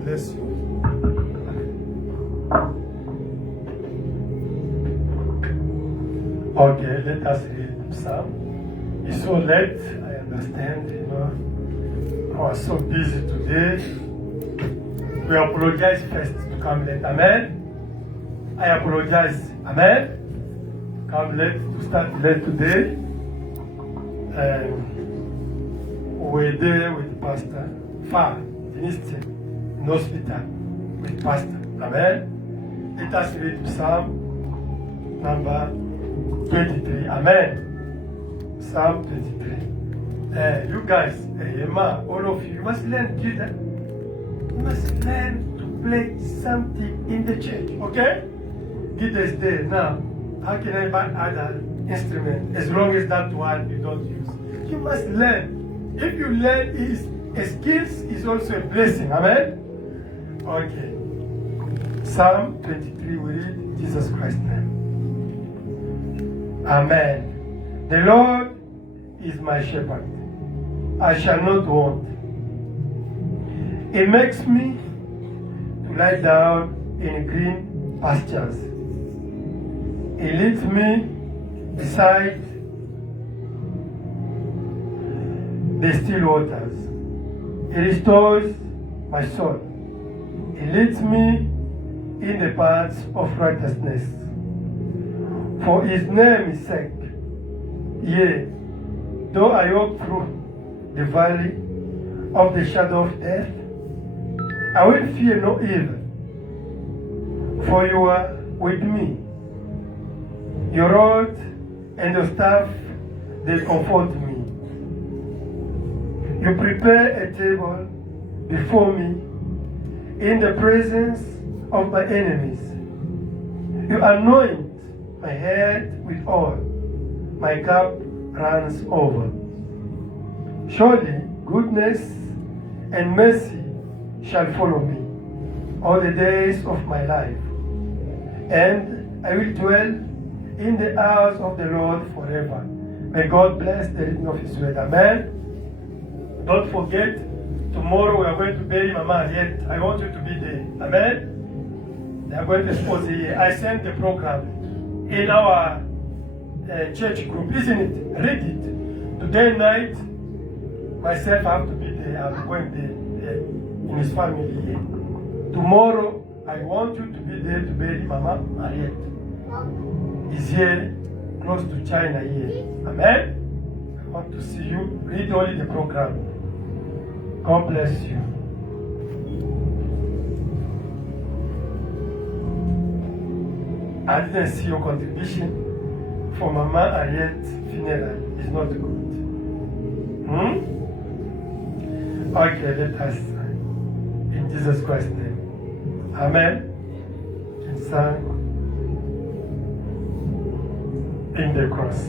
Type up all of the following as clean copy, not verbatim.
God bless you. Okay, let us read Psalm. It's so late, I understand, I was so busy today. We apologize first to come late. Amen. I apologize. Amen. Come late to start late today. We're there with Pastor Far, in hospital with Pastor. Amen. Let us read Psalm number 23. Amen. Psalm 23. You guys, Emma, all of you must learn to do that. You must learn to play something in the church, okay? It is there now. How can I buy other instrument as long as that one you don't use? You must learn. If you learn, a skills is also a blessing. Amen? Okay. Psalm 23, we read in Jesus Christ's name. Amen. The Lord is my shepherd. I shall not want. He makes me to lie down in green pastures. He leads me beside the still waters. He restores my soul. He leads me in the paths of righteousness. For his name's sake, yea, though I walk through the valley of the shadow of death, I will fear no evil, for you are with me. Your rod and your staff, they comfort me. You prepare a table before me in the presence of my enemies. You anoint my head with oil. My cup runs over. Surely goodness and mercy shall follow me all the days of my life, and I will dwell in the house of the Lord forever. May God bless the reading of His word. Amen. Don't forget, tomorrow we are going to bury Mama Harriet. I want you to be there. Amen. They are going to expose here. I sent the program in our church group. Isn't it? Read it. Today night, myself I have to be there. I'm going there in his family here. Tomorrow, I want you to be there to bury Mama Harriet. He's here, close to China here. Amen. I want to see you. Read only the program. God bless you. I didn't see your contribution for Mama Harriet funeral. It's not good. Okay, let us in Jesus Christ's name. Amen. And sang in the cross.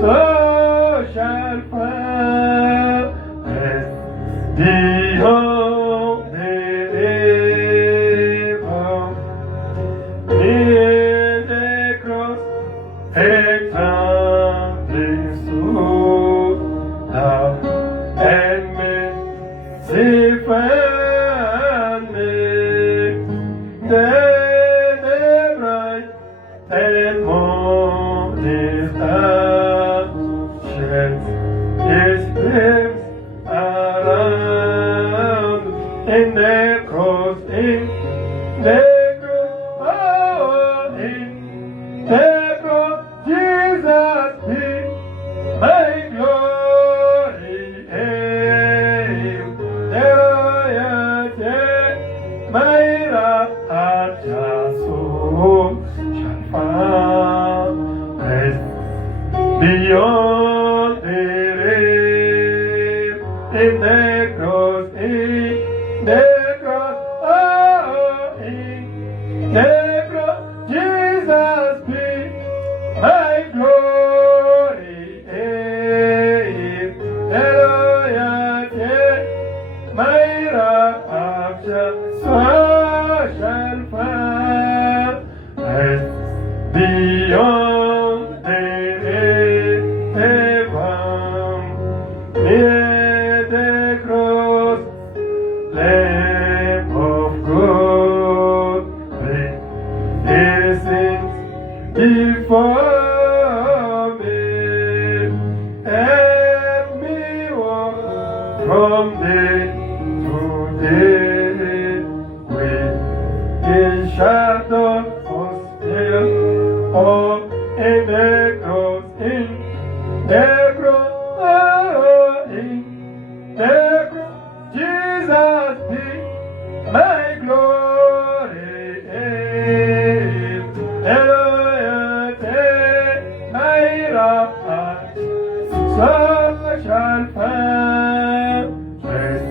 so shall find rest beyond the river. In the cross, exalting soul, love and mercy find me. Then the bright and morning star sheds its beams around. In the cross, in the cross, oh, in the cross, Jesus be my glory. My rapture soul shall find rest beyond the grave. In the cross, oh, in the cross, Jesus be my glory. My rapture soul shall find rest beyond the heaven. Near the cross, Lamb of God, bring His sins before me. Help me walk from day to day with His shadow of still. Oh, in the cross, in the cross, oh, in the cross, Jesus be my glory. My rapture so shall find rest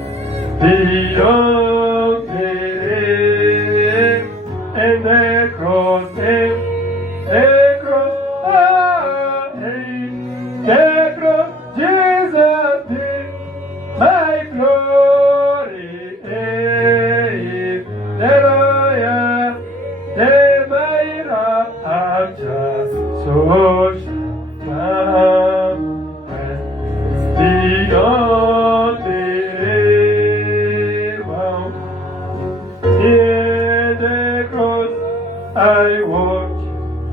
beyond the grave. And the cross, in the cross, oh, in the cross, Jesus be my glory. My rapture so shall find rest beyond the river. Near the cross I watch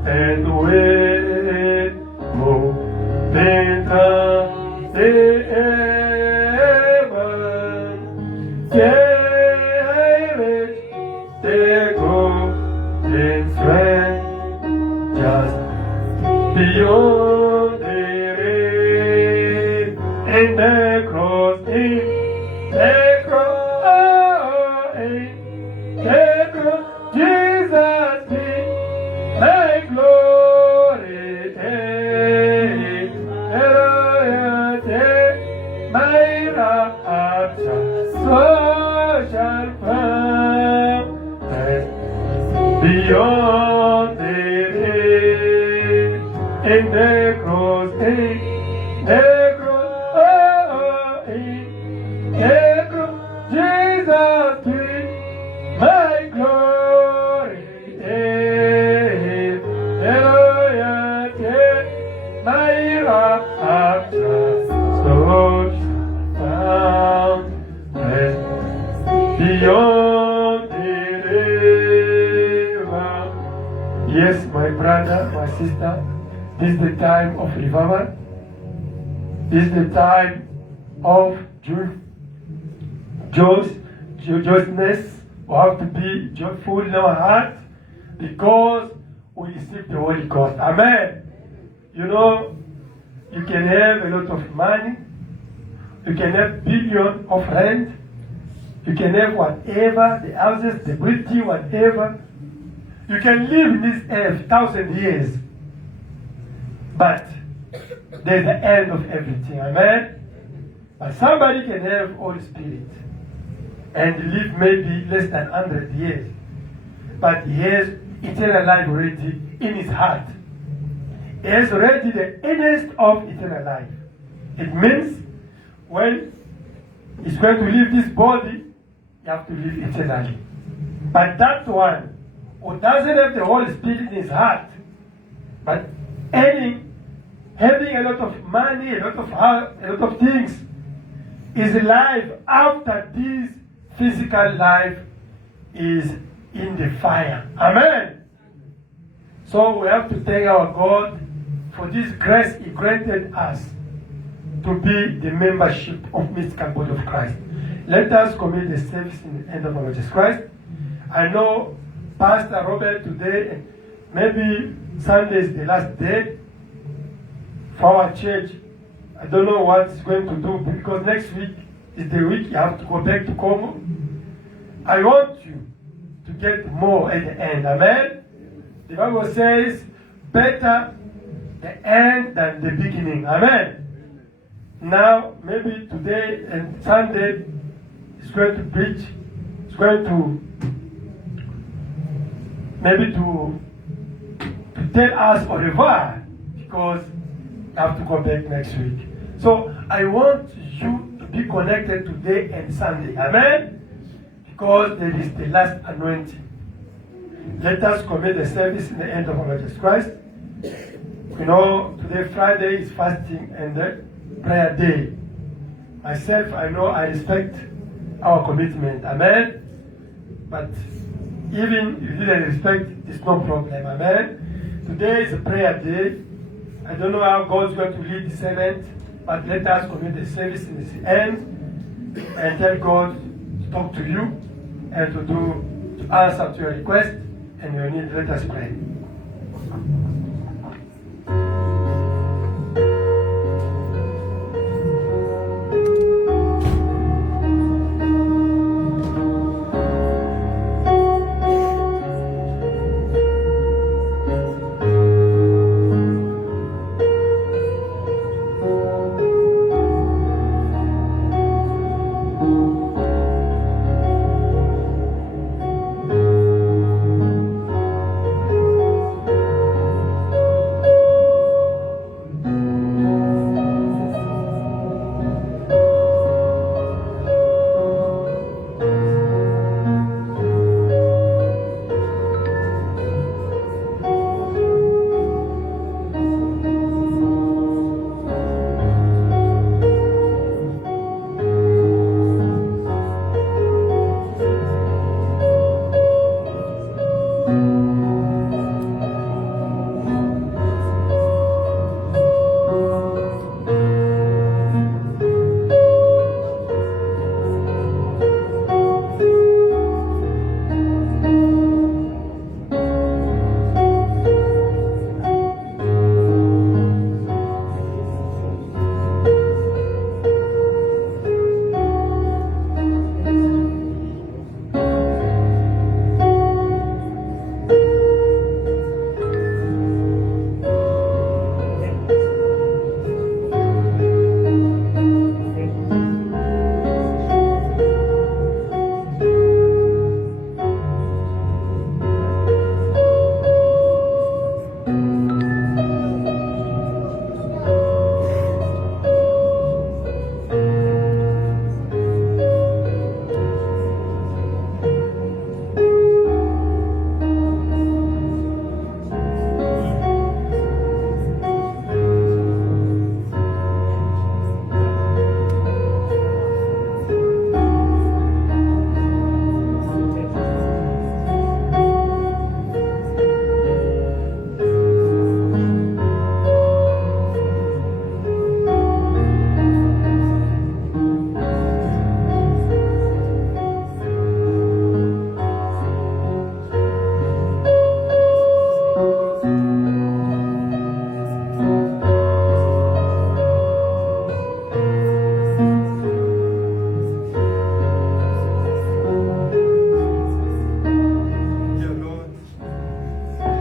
and wait, moving down the heaven. Yeah, I reach the golden strand, just beyond the rain. In the cross, in the cross, oh, in the cross, Jesus be my glory. My rapture so shall find rest beyond the rain. In the cross, in the cross, oh, in the cross, Jesus be my glory. My rapture so shall find rest beyond the river. Yes, my brother, my sister, this is the time of revival. This is the time of joyousness. We have to be joyful in our heart because we receive the Holy Ghost. Amen. You know, you can have a lot of money, you can have billion of rent, you can have whatever, the houses, the building, whatever. You can live in this earth 1,000 years, but there's the end of everything. Amen. But somebody can have Holy Spirit and live maybe less than 100 years, but he has eternal life already in his heart. He has already the earnest of eternal life. It means when he's going to leave this body, you have to live eternally. But that one who doesn't have the Holy Spirit in his heart, but having a lot of money, a lot of things, is life after this physical life is in the fire. Amen. So we have to thank our God for this grace He granted us to be the membership of mystical body of Christ. Let us commit the service in the hand of our Lord Jesus Christ. I know Pastor Robert today, maybe Sunday is the last day for our church. I don't know what he's going to do because next week is the week you have to go back to Congo. I want you to get more at the end. Amen. The Bible says, better the end than the beginning. Amen. Now, maybe today and Sunday, he's going to preach. He's going to maybe to tell us au revoir because I have to go back next week. So I want you to be connected today and Sunday. Amen? Because there is the last anointing. Let us commit the service in the hand of our Lord Jesus Christ. You know, today Friday is fasting and prayer day. Myself, I know I respect our commitment. Amen? But even if you didn't respect, it's no problem. Amen? Today is a prayer day. I don't know how God's going to lead the servant, but let us commit the service in His hand and tell God to talk to you and to answer to your request and your need. Let us pray.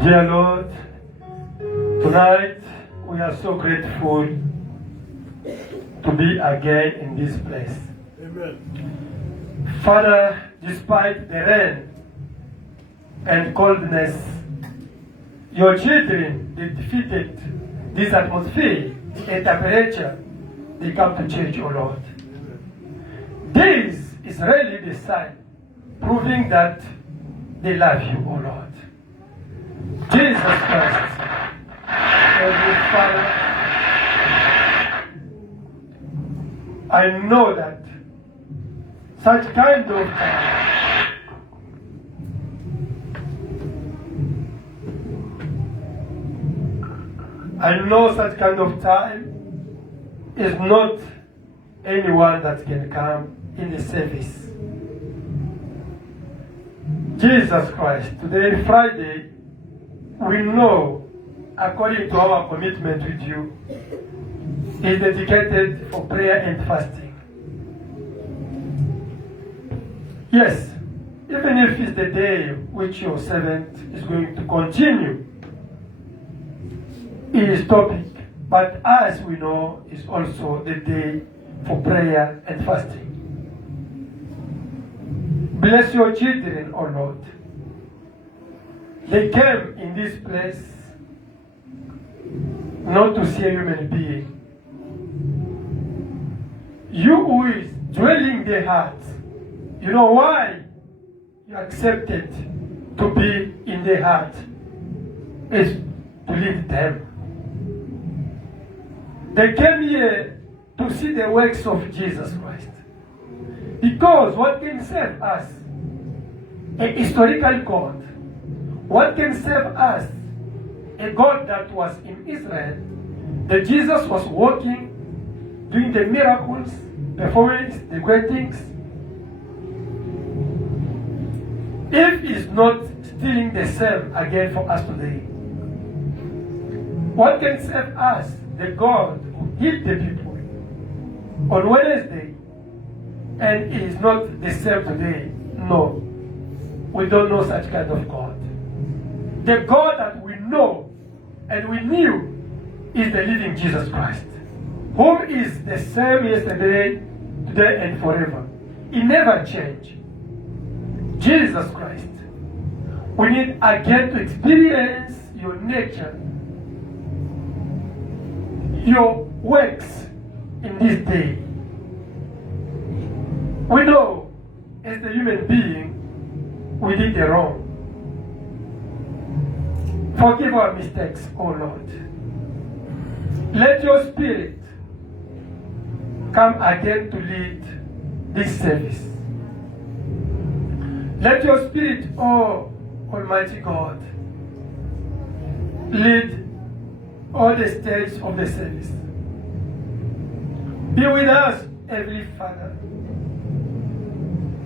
Dear Lord, tonight we are so grateful to be again in this place. Amen. Father, despite the rain and coldness, your children, they defeated this atmosphere and temperature, they come to church, oh Lord. This is really the sign proving that they love you, oh Lord. Jesus Christ, Heavenly Father, I know that such kind of time is not anyone that can come in the service. Jesus Christ, today, Friday, we know, according to our commitment with you, is dedicated for prayer and fasting. Yes, even if it's the day which your servant is going to continue in his topic, but as we know, is also the day for prayer and fasting. Bless your children, O Lord. They came in this place not to see a human being. You who is dwelling their hearts, you know why you accepted to be in their heart is to lead them. They came here to see the works of Jesus Christ. Because what can save us? A historical God. What can save us? A God that was in Israel, that Jesus was walking, doing the miracles, performing the great things. If it's not still the same again for us today, what can save us? The God who healed the people on Wednesday, and it is not the same today. No, we don't know such kind of God. The God that we know and we knew is the living Jesus Christ, whom is the same yesterday, today, and forever. He never changed. Jesus Christ. We need again to experience your nature, your works in this day. We know as the human being, we did the wrong. Forgive our mistakes, O Lord. Let your Spirit come again to lead this service. Let your Spirit, O Almighty God, lead all the stages of the service. Be with us, Heavenly Father,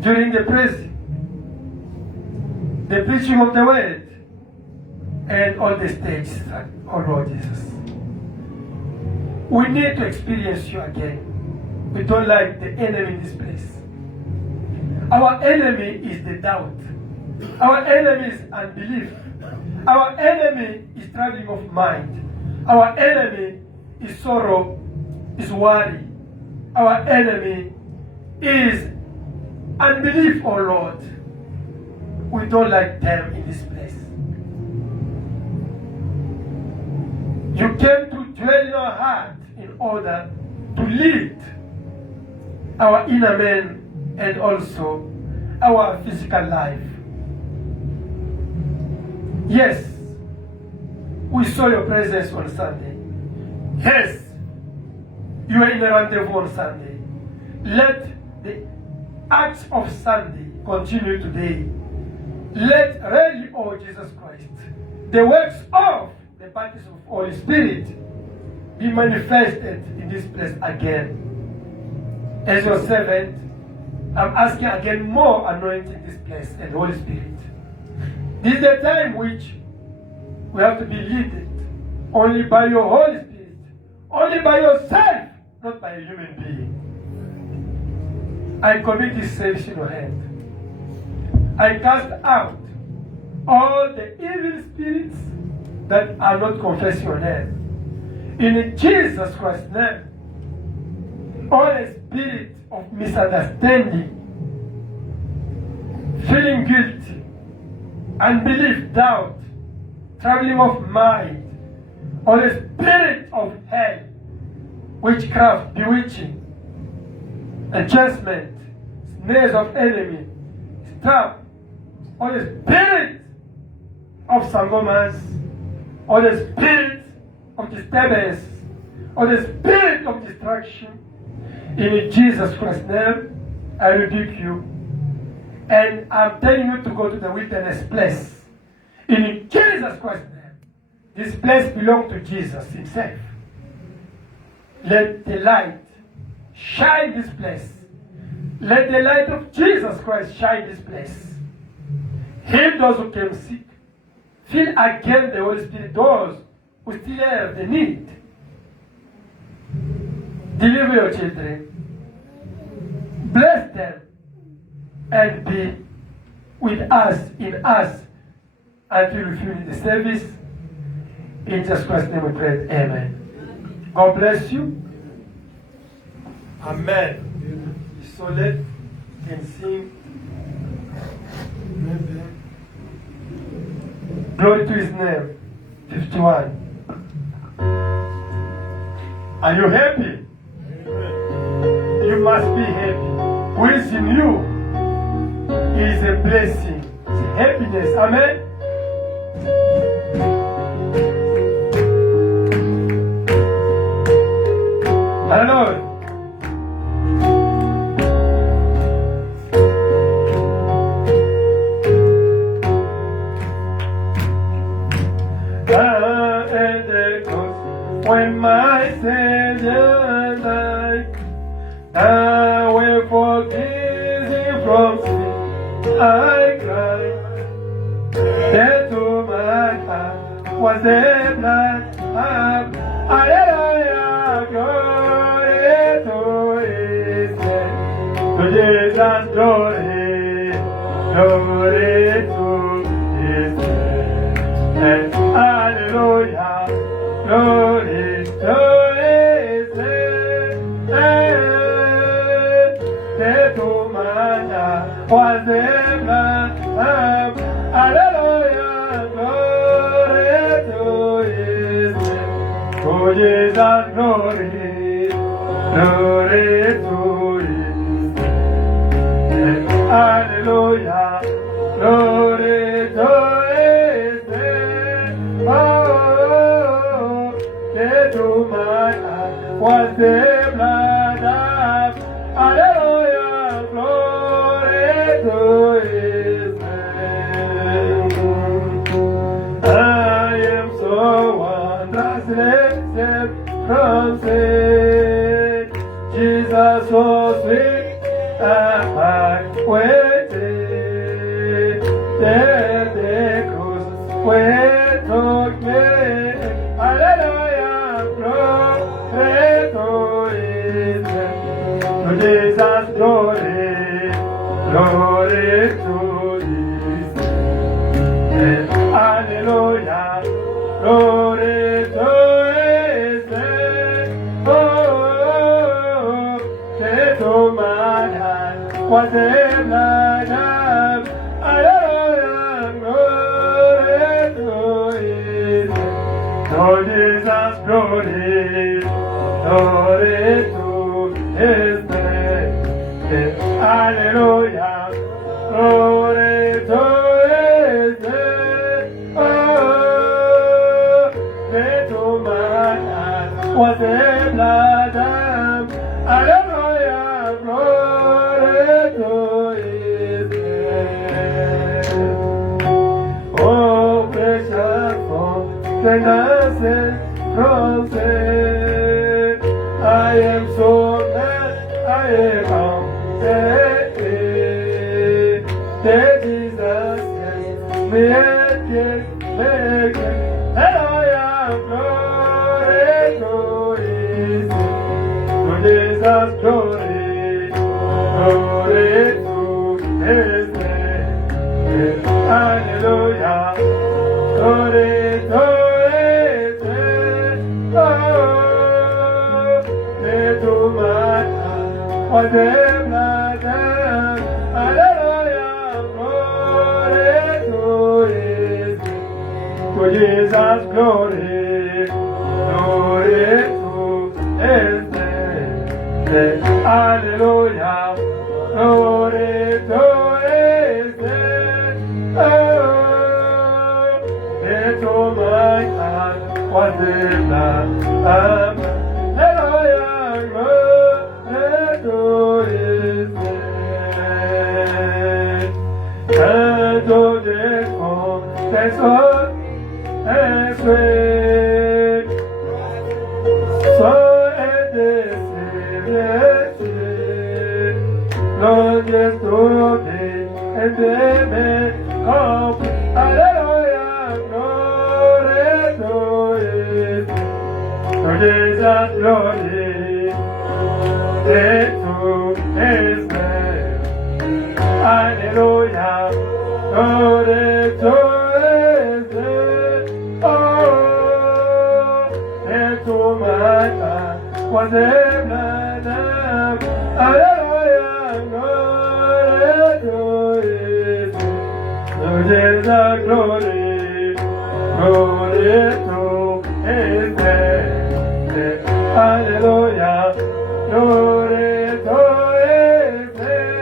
during the praising, the preaching of the word, and all the stages, O Lord Jesus. We need to experience you again. We don't like the enemy in this place. Our enemy is the doubt. Our enemy is unbelief. Our enemy is traveling of mind. Our enemy is sorrow, is worry. Our enemy is unbelief, oh Lord. We don't like them in this place. You came to dwell in our heart in order to lead our inner man and also our physical life. Yes, we saw your presence on Sunday. Yes, you are in a rendezvous on Sunday. Let the acts of Sunday continue today. Let really, oh Jesus Christ, the works of the baptism of Holy Spirit be manifested in this place again. As your servant, I'm asking again more anointing in this place and Holy Spirit. This is the time which we have to be led only by your Holy Spirit, only by yourself, not by a human being. I commit this service in your hand. I cast out all the evil spirits that are not confessing your name. In Jesus Christ's name, all the spirit of misunderstanding, feeling guilty, unbelief, doubt, traveling of mind, or the spirit of hell, witchcraft, bewitching, enchantment, snares of enemy, trap, or the spirit of sangomas, or the spirit of disturbance, or the spirit of distraction, in Jesus Christ's name, I rebuke you. And I'm telling you to go to the wilderness place. In Jesus Christ's name. This place belongs to Jesus himself. Let the light shine this place. Let the light of Jesus Christ shine this place. Heal those who came sick. Fill again the Holy Spirit, those who still have the need. Deliver your children. Bless them and be with us, in us, until we finish the service. In Jesus Christ's name we pray. Amen. God bless you. Amen. So let can sing. Glory to his name. 51. Are you happy? You must be happy. Who is in you is a blessing. It's happiness. Amen. Hallelujah. When my Savior died, I will forgive him from sin. I cried, there to my heart was the blood of Hallelujah, glory to his name. To Jesus, glory, glory to his name. And hallelujah, glory to his name. There to my heart was the blood of Hallelujah, glory to his name. To Jesus, glory, glory to his name. Hallelujah, glory to his name. Oh, to my heart was the blood of Hallelujah, glory to his name. I am so wondrously from sin. Jesus so sweet, I waited. There the cross where took me. Hallelujah, glory to his name. To Jesus, glory, glory to his name. Hallelujah, glory to his name. Oh, to my heart was the blood of Hallelujah, glory to his name. To Jesus, glory, glory to his name. Hallelujah, glory to his name. Oh, to my heart was the blood of Hallelujah, glory to his name. Oh, precious forgiveness from sin. I am so glad I am set free. That Jesus has made me great. And I am glory to his name. To Jesus, glory, glory to his name. Hallelujah, glory to his name. Oh, to my heart was the blood of Hallelujah, glory to his name. To Jesus, glory, Hallelujah. Glory to His name. Oh, into my heart was in the Hallelujah. Glory to His name. And to this home, that's what and sweet. So and this is Lord, yes, today and then come. Hallelujah, glory to His name. To Jesus, glory to His name. Hallelujah, glory to His name. Oh, into my heart was a lamb. Hallelujah, glory to His name. To Jesus, glory, glory to His name. Hallelujah, glory to His name.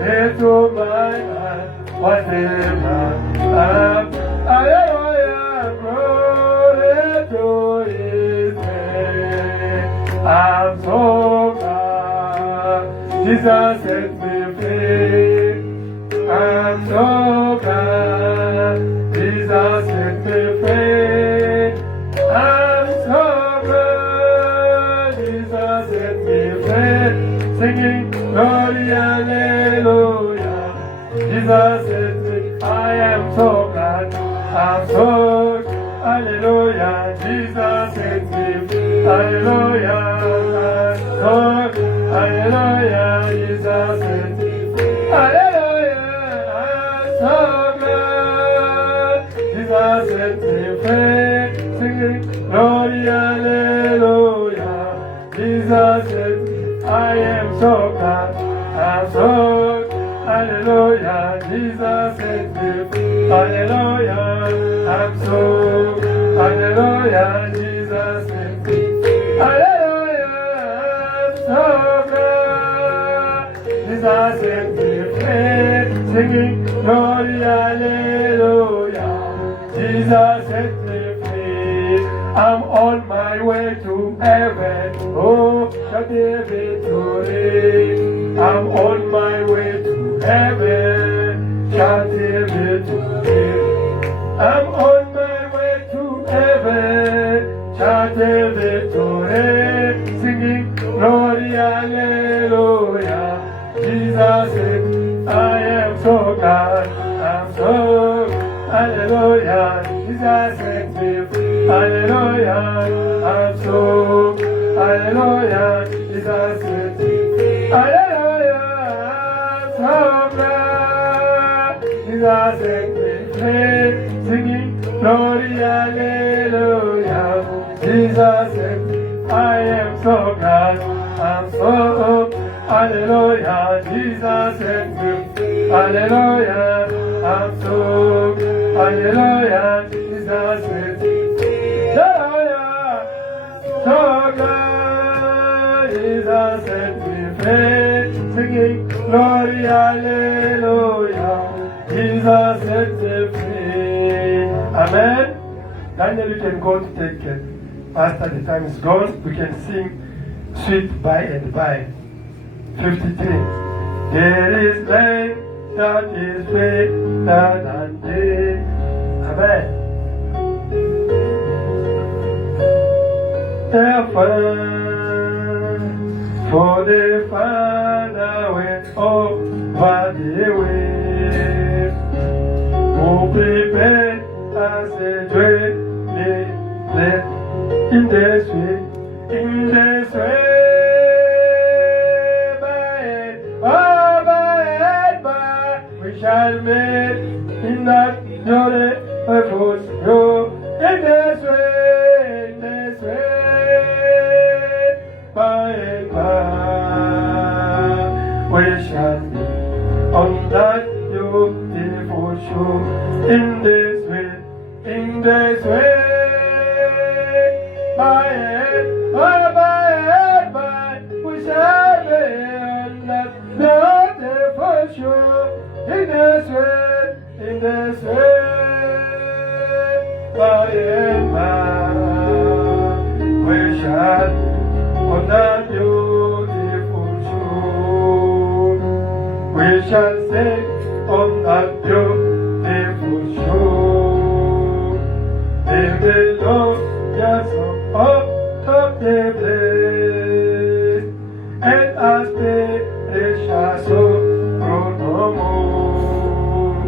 Into my heart was a lamb. Hallelujah, glory to His name. I'm so glad Jesus set me free. I'm so glad Jesus set me free. I'm so glad Jesus set me free. Singing glory, hallelujah. Jesus set me. I am so glad. I'm so hallelujah. Jesus set me free. Hallelujah. I'm so hallelujah. Jesus set me free. Hallelujah. I'm so glad. Jesus set me free. Singing glory, hallelujah. Jesus set me. I am so glad. I'm so hallelujah. Jesus set me free. Hallelujah. I'm so hallelujah. Jesus set me free. Hallelujah. I'm so glad. Jesus set me free. Singing glory, hallelujah. Jesus set me free. I'm on my way to heaven. Oh, shout the victory. I'm on my way to heaven. Shout the victory. I'm on my way to heaven. Shout the victory. Singing glory, hallelujah. Jesus said, I am so glad. I'm so hallelujah. Jesus set me free. Hallelujah. I'm so hallelujah. Jesus set me free. Hallelujah. I'm so glad. Jesus set me free. Singing glory, hallelujah. Jesus set me. I am so glad. I'm so hallelujah. Jesus set me free. Hallelujah. I'm so hallelujah. Jesus set me free. Hallelujah. So glad Jesus set me free. Singing glory, hallelujah. Jesus set me free. Amen. Daniel, you can go to take it. After the time is gone, we can sing Sweet By and By. 53. There is land that is better than day. Amen. Therefore, for the Father went over the way, who prepared us a dwelling in this way, by we shall meet in that glory of you. In this way, by and by, we shall meet on that beautiful shore. In this way, by and we shall be on that mountain for sure. In this way, by and by, we shall on that beautiful shore. We shall sing on that beautiful shore. In the glorious of the place, and as the shall so grow no more.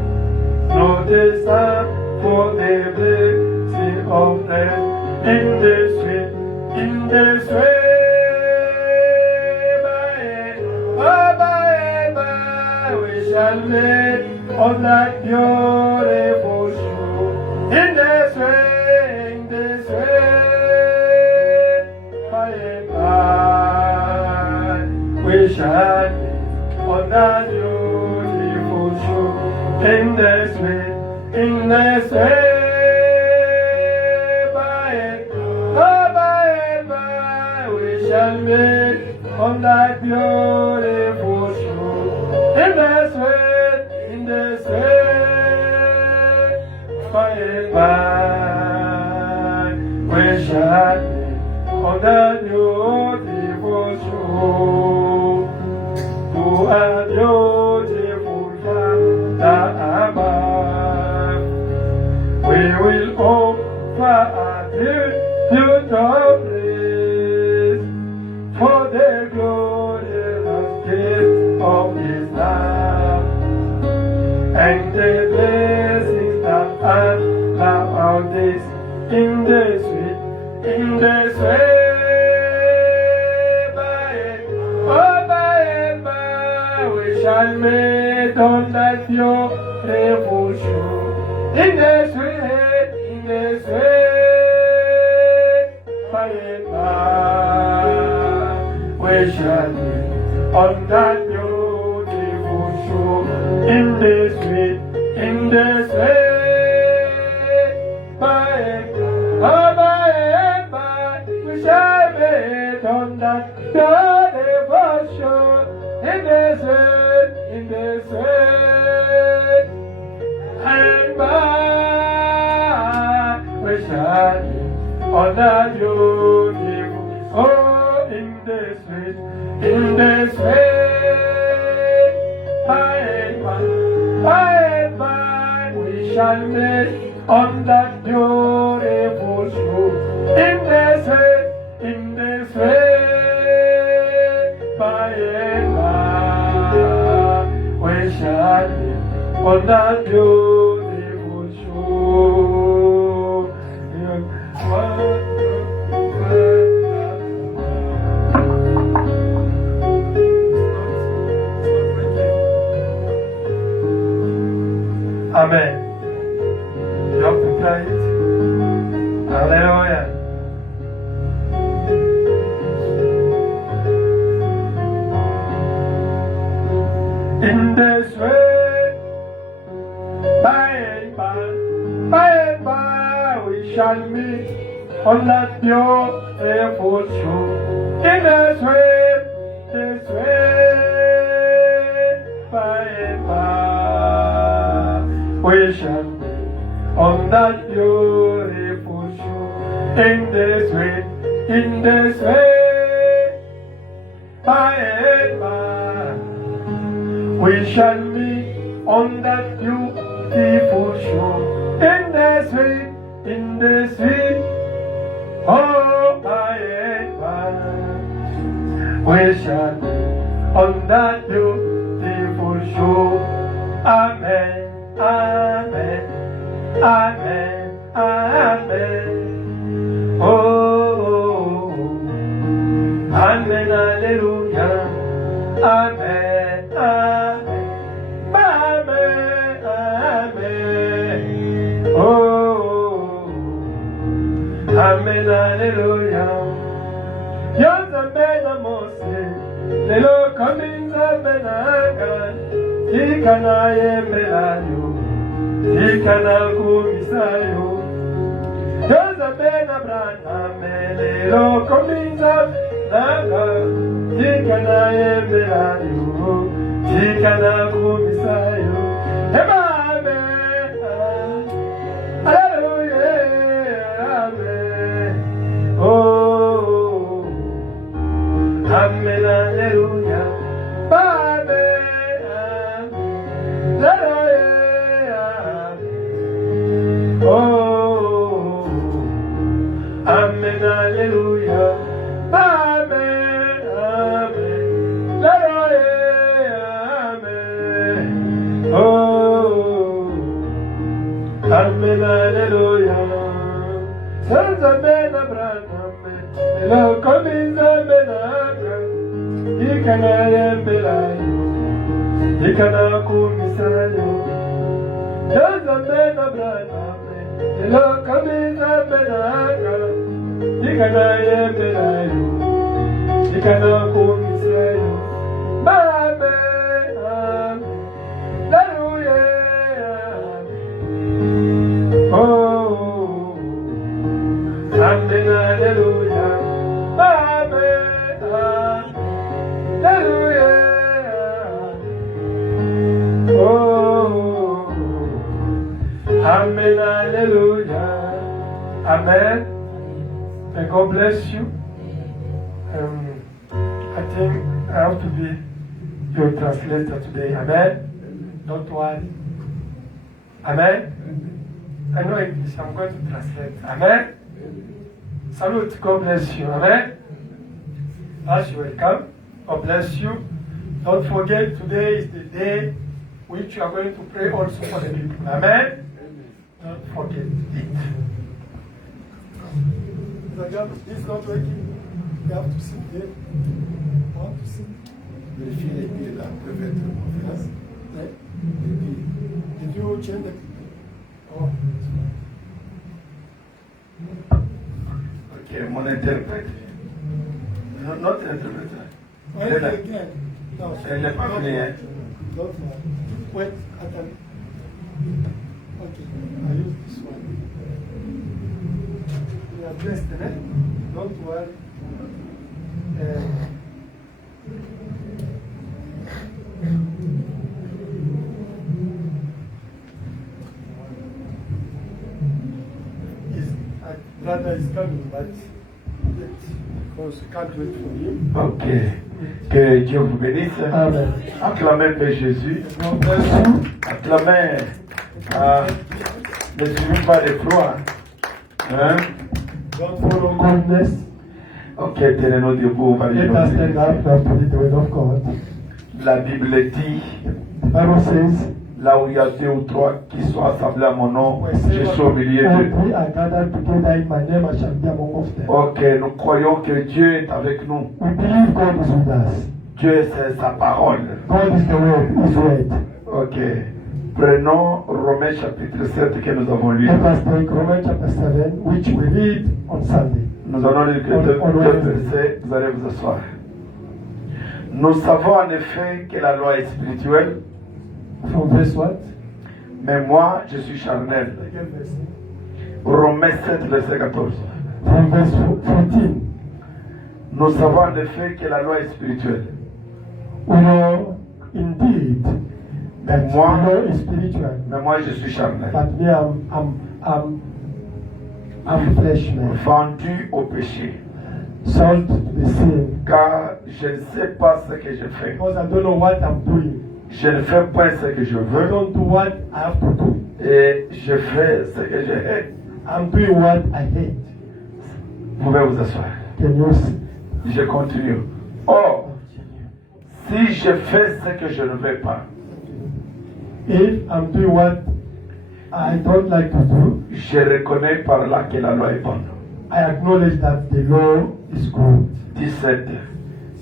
No desire for the blessing of death in this way, by and by, we shall live on that beautiful shore. In this way, by and by, we shall live on that beautiful shore. In this way, by and by, we shall meet on that beautiful shore. In this way, by and by, we shall meet on that beautiful shore. To a beautiful Father above, we will offer a tribute of praise for the glorious gift of His love and the blessings that allow our days in this way, by and by, we shall meet on that beautiful shore. In this way, by and by, we shall meet on that beautiful shore. In this way, by and by, we shall meet on that beautiful shore. In this way, and by, we shall live on that beautiful. Oh, in this way, by and by, we shall live on that beautiful shore. In this way, by and by, we shall live on that beautiful shore. Amen. You have to try it. Hallelujah. In this way, by and by, we shall meet on that beautiful shore. In this way, by and by, we shall meet on that beautiful shore. In this way, by and by, we shall meet on that beautiful shore. In this way, oh, by and by, we shall meet on that beautiful shore. Amen, amen, amen, amen. Oh, amen, hallelujah, amen, amen, amen, amen. Oh, amen, hallelujah. Yours amen, Moses. Lelo coming amen, amen. Ikana yemelayo, ikana kumisayo. Joseph Abraham, Lelo Kominza, Naga, Tikana Embelayo, Tikana Kumisayo, Emame, Hallelujah, Amen. Oh, Amen, Hallelujah, Amen, Hallelujah, oh, Amen, Hallelujah, Amen, Amen, Hallelujah, Amen, oh, Amen, Hallelujah, Sons of Men, Abraham, Hello, coming, Amen, Ikana Embelayo, Ikana Kumisayo, Sons of Men, Abraham, Hello, coming, Amen, Ikana Embelayo, Ikana Kumisayo, Mame, Hallelujah, oh, Amen, Hallelujah, Amen, Hallelujah, oh, Amen, Hallelujah, Amen. May God bless you. I think I have to be your translator today. Amen. Don't worry. Amen. I know English. I'm going to translate. Amen. Salute. God bless you. Amen. As you welcome. God bless you. Don't forget, today is the day which you are going to pray also for the people. Amen. Don't forget it. This is not working. You have to sit there. You have to sit. Vérifiez les pieds là, peuvent être confiance. Les pieds. Did you change the... Oh. Okay, mon interprète. Notre interprète. Elle est là. Elle n'est pas venue, hein. Wait, attends. Okay, I use this one. We are blessed, eh? Don't worry. Brother is coming, but because we can't wait for him. Ok. Que Dieu vous bénisse. Amen. Acclamez Père Jésus. Acclamez. Ne suivez pas les froids. Hein? Don't follow goodness. Ok, tenez-nous debout. On va Let lire. us stand up and read the word of God. La Bible dit, The Bible says, là où il y a 2 ou 3 qui sont assemblés à mon nom, je suis au milieu all d'eux. three are gathered together in my name, I shall be among of them. Ok, nous croyons que Dieu est avec nous. We believe God is with us. Dieu, c'est sa parole. God is the word, His word. Ok. Prenons Romains chapitre 7 que nous avons lu. Let us take Romans chapter 7, which we read on Sunday. Nous allons lire que deux versets, vous allez vous asseoir. Nous savons en effet que la loi est spirituelle, From verse what? mais moi je suis charnel. Again, verse. Romains 7, verset 14. From verse 14. Nous savons en effet que la loi est spirituelle, We know indeed that the Moi- law is spiritual, mais moi je suis charnel. but me, I'm flesh man, Vendu au péché, sold to the sin, car je ne sais pas ce que je fais. because I don't know what I'm doing. Je ne fais pas ce que je I veux don't do what I have to do. et je fais ce que je hais. I'm doing what I hate. Vous pouvez vous asseoir. Can you see? Je continue. Or, si je fais ce que je ne veux pas, If I'm doing what I don't like to do, je reconnais par là que la loi est bonne. I acknowledge that the law is good. 17.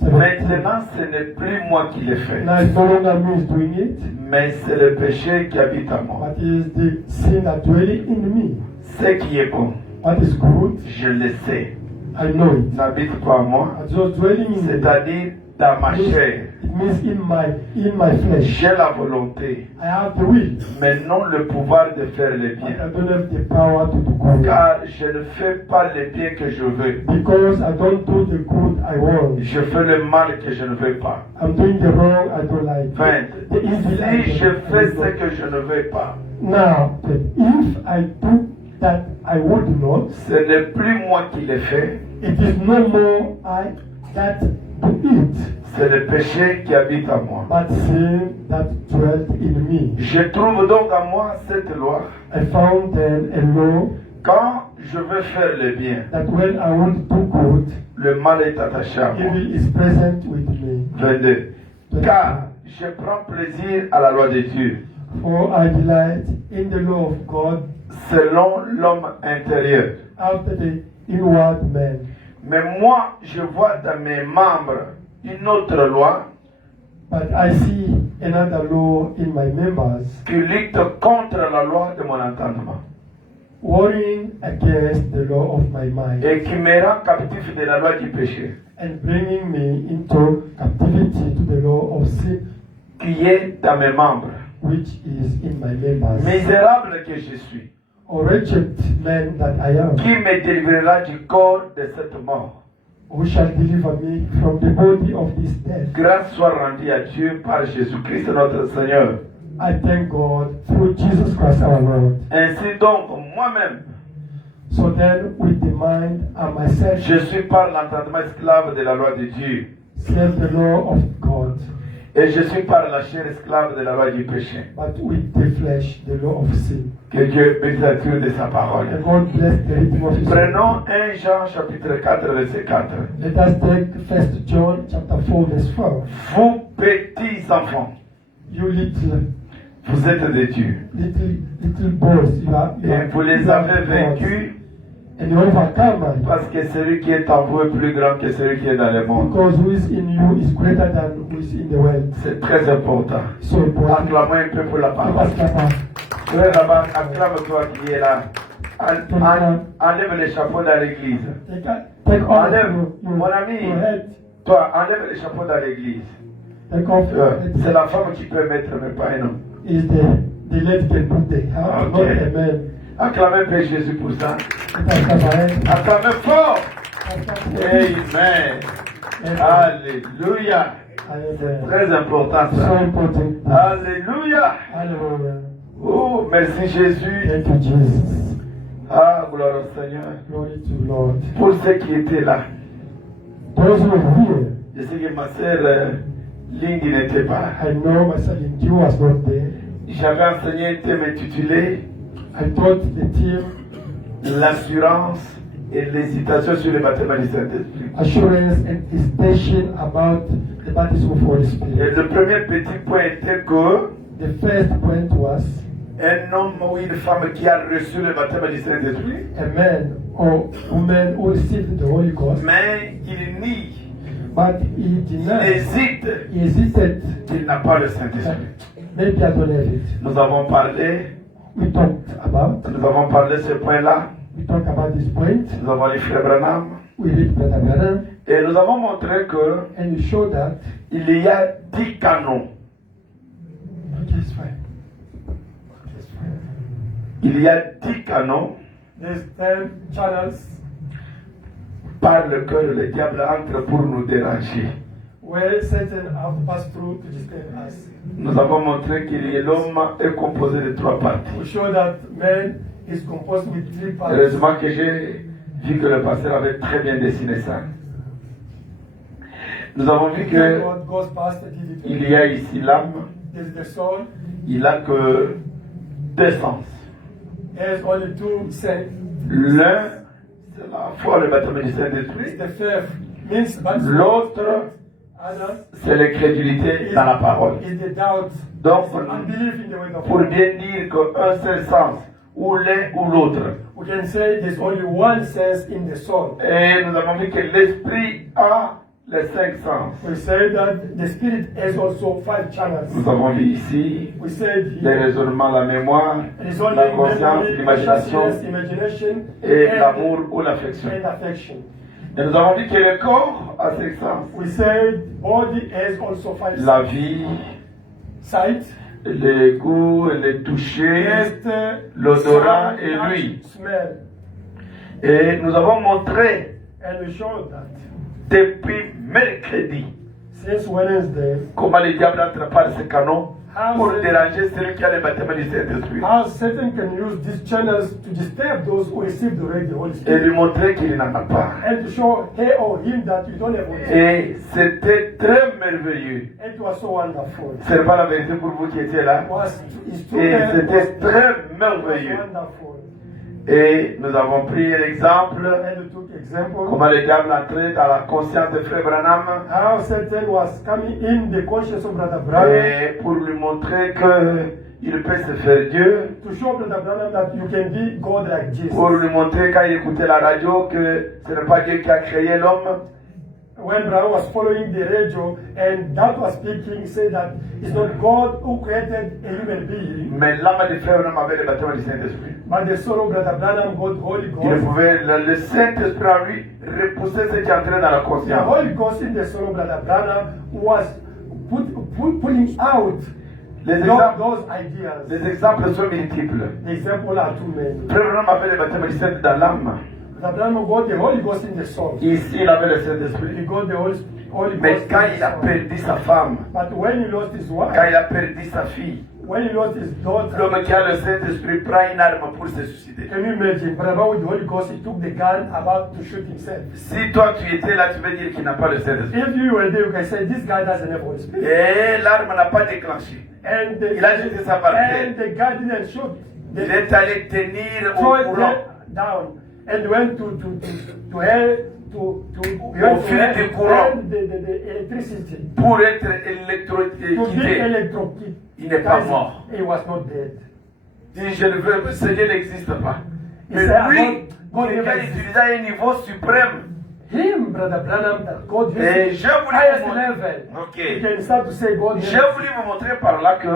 17. Maintenant, ce n'est plus moi qui le fais, Now it's no longer me who's doing it, mais c'est le péché qui habite en moi. but it is the sin that dwelling in me. Ce qui est bon, What is good, je le sais, I know it. n'habite pas en moi, But just dwelling in me, c'est-à-dire dans ma chair. it It means in my flesh. J'ai la volonté, I have the will, mais non le pouvoir de faire le but bien. I don't have the power to do good. Car je ne fais pas le bien que je veux. Because I don't do the good I want. Je fais le mal que je ne veux pas. I'm doing the wrong I don't like. 20. The evil I Si don't- je I fais don't ce like. que je ne veux pas, Now, if I do that I would not, ce n'est plus moi qui le fais, it is no more I that do it, c'est le péché qui habite en moi. but sin that dwelt in me. Je trouve donc en moi cette loi. I found then a law Quand je veux faire le bien, that when I want to do good, le mal est attaché à moi. evil is present with me. 22. Car je prends plaisir à la loi de Dieu, For I delight in the law of God selon l'homme intérieur. after the inward man. Mais moi, je vois dans mes membres une autre loi But I see another law in my members, qui lutte contre la loi de mon entendement warring against the law of my mind et qui me rend captif de la loi du péché, and bringing me into captivity to the law of sin qui est dans mes membres. which is in my members. Misérable que je suis, O wretched man that I am, qui me délivrera du corps de cette mort? who shall deliver me from the body of this death? Grâce soit rendue à Dieu par Jésus-Christ notre Seigneur. I thank God through Jesus Christ our Lord. Ainsi donc, moi-même, So then, with the mind and myself, je suis par l'entendement esclave de la loi de Dieu. serve the law of God, Et je suis par la chair esclave de la loi du péché. but with the flesh, the law of sin. Que Dieu bénisse la lecture de sa parole. And God bless the reading of His word. Prenons 1 Jean chapitre 4 verset 4. Let us take 1 John chapter 4 verse 4. Vous petits enfants, You little vous êtes des dieux. little boys, Et vous les avez vaincus and you overcome them, parce que celui qui est en vous est plus grand que celui qui est dans le monde. because who is in you is greater than who is in the world. C'est très important. So important. Acclamons un peu pour la Give parole. us that one. Frère là-bas, acclame-toi qui est là. Enlève les chapeaux dans l'église. Take off Enlève, your mon ami, head. toi, enlève les chapeaux dans l'église. Take off your head. C'est la femme qui peut mettre, mais pas un homme. Is the lady can put the hand, not Okay. a man. Acclamez Père Jésus pour ça. Let us clap our hands. Acclamez fort. Amen. Amen. Alléluia. C'est très important So ça. important. Alléluia. Hallelujah. Oh, merci Jésus. Thank you, Jesus. Ah, gloire au Seigneur. Glory to the Lord. Pour ceux qui étaient là. Those who are here, Je sais que ma sœur Lindy n'était pas là. I know my son in Jew was not there. J'avais enseigné un thème intitulé I taught the team l'assurance et l'hésitation sur le baptême du Saint-Esprit. assurance and hesitation about the baptism of Holy Et Spirit. le premier petit point était que The first point was un homme ou une femme qui a reçu le baptême du Saint-Esprit, a man or woman who received the Holy Ghost, mais il nie, but he il denied, hésite he hesited, qu'il n'a pas le that Saint-Esprit. maybe I don't have it. Nous avons parlé, We talked about de ce point-là. we talked about this point. Nous avons lu Frère Branham We read Brother Branham, et nous avons montré que and we showed that. il y a 10 canons. Okay, it's fine. It's fine. Il y a 10 canons There's 10 channels par lesquels le diable entre pour nous déranger. where Satan have passed through to disturb us. Nous avons montré que l'homme est composé de 3 parties. We show that man is composed with 3 parts. Heureusement que j'ai vu que le pasteur avait très bien dessiné ça. Nous avons vu que God, God's pastor did it. il y a ici l'âme, There's the soul. il n'a que 2 sens. There's only 2 senses. L'un, c'est la foi, le baptême du It's Saint-Esprit. the faith means but L'autre, others c'est l'incrédulité dans la parole. is the doubt. Donc, It's the unbelief in the word of pour God. bien dire qu'un seul sens, ou l'un ou l'autre. We can say there's only one sense in the soul. Et nous avons vu que l'esprit a les 5 sens. We say that the spirit has also 5 channels. Nous avons vu ici We said les here, raisonnements, la mémoire, there's only la conscience, memory, l'imagination consciousness, imagination, et and- l'amour ou l'affection. and affection. Et nous avons dit que le corps a 5 sens. We said body has also 5 La senses. vie, Sight, le goût, le toucher, taste, l'odorat sound, et touch, l'ouïe. smell. Et nous avons montré And we showed that depuis mercredi since Wednesday, comment le diable entre par ce canon how pour Satan- déranger celui qui a le baptême du Saint-Esprit. how Satan can use these channels to disturb those who receive the Holy Et Spirit. lui montrer qu'il n'en a pas. And to show her or him that you don't have Holy Spirit. Et c'était très merveilleux. It was so wonderful. C'est pas la vérité pour vous qui étiez là. It's true. Et It c'était was très merveilleux. wonderful. Et nous avons pris l'exemple, And we took example comment le diable entrait dans la conscience de Frère Branham, how Satan was coming in the conscience of Brother Branham et pour lui montrer qu'il peut se faire Dieu, to show Brother Branham that you can be God like Jesus. pour lui montrer quand il écoutait la radio que ce n'est pas Dieu qui a créé l'homme, When Branham was following the radio and that was speaking, he said that it's not God who created a human being, mais l'âme de Frère Branham avait le baptême du Saint-Esprit. but the soul of Brother Branham got Holy Il Ghost. pouvait, le Saint-Esprit en lui, repousser ce qui entrait dans la The conscience. Holy Ghost in the soul of Brother Branham was pulling out Les those exemples, ideas. les exemples sont multiples. The example are too many. Frère Branham avait le baptême du Saint dans l'âme. Brother Branham got the Holy Ghost in the soul. Ici, il avait le He Saint-Esprit. got the Holy Mais Ghost quand in il the a soul. perdu sa femme, But when he lost his quand wife, il a perdu sa fille, when he lost his daughter, l'homme qui a le Saint-Esprit prend une arme pour se suicider. can you imagine? Brother with the Holy Ghost, he took the gun about to shoot himself. Si toi tu étais là, tu veux dire qu'il n'a pas le Saint-Esprit. If you were there, you can say, this guy doesn't have Holy Spirit. Et l'arme n'a pas déclenché. And Il a jeté sa balle. and the guy didn't shoot. Il They est allé tenir au threw it courant. down and went to hell, Au fil du courant. the electricity. Pour être To be électrocuté. electrocuted. Il n'est pas mort. He was not dead. Il dit, je ne veux, le Seigneur n'existe pas. Mais said, lui, God il never va exists. utiliser un niveau suprême. Him, Brother Branham, that God Et used je voulais highest vous montrer. level. Ok. You can start to say God. J'ai voulu vous montrer par là que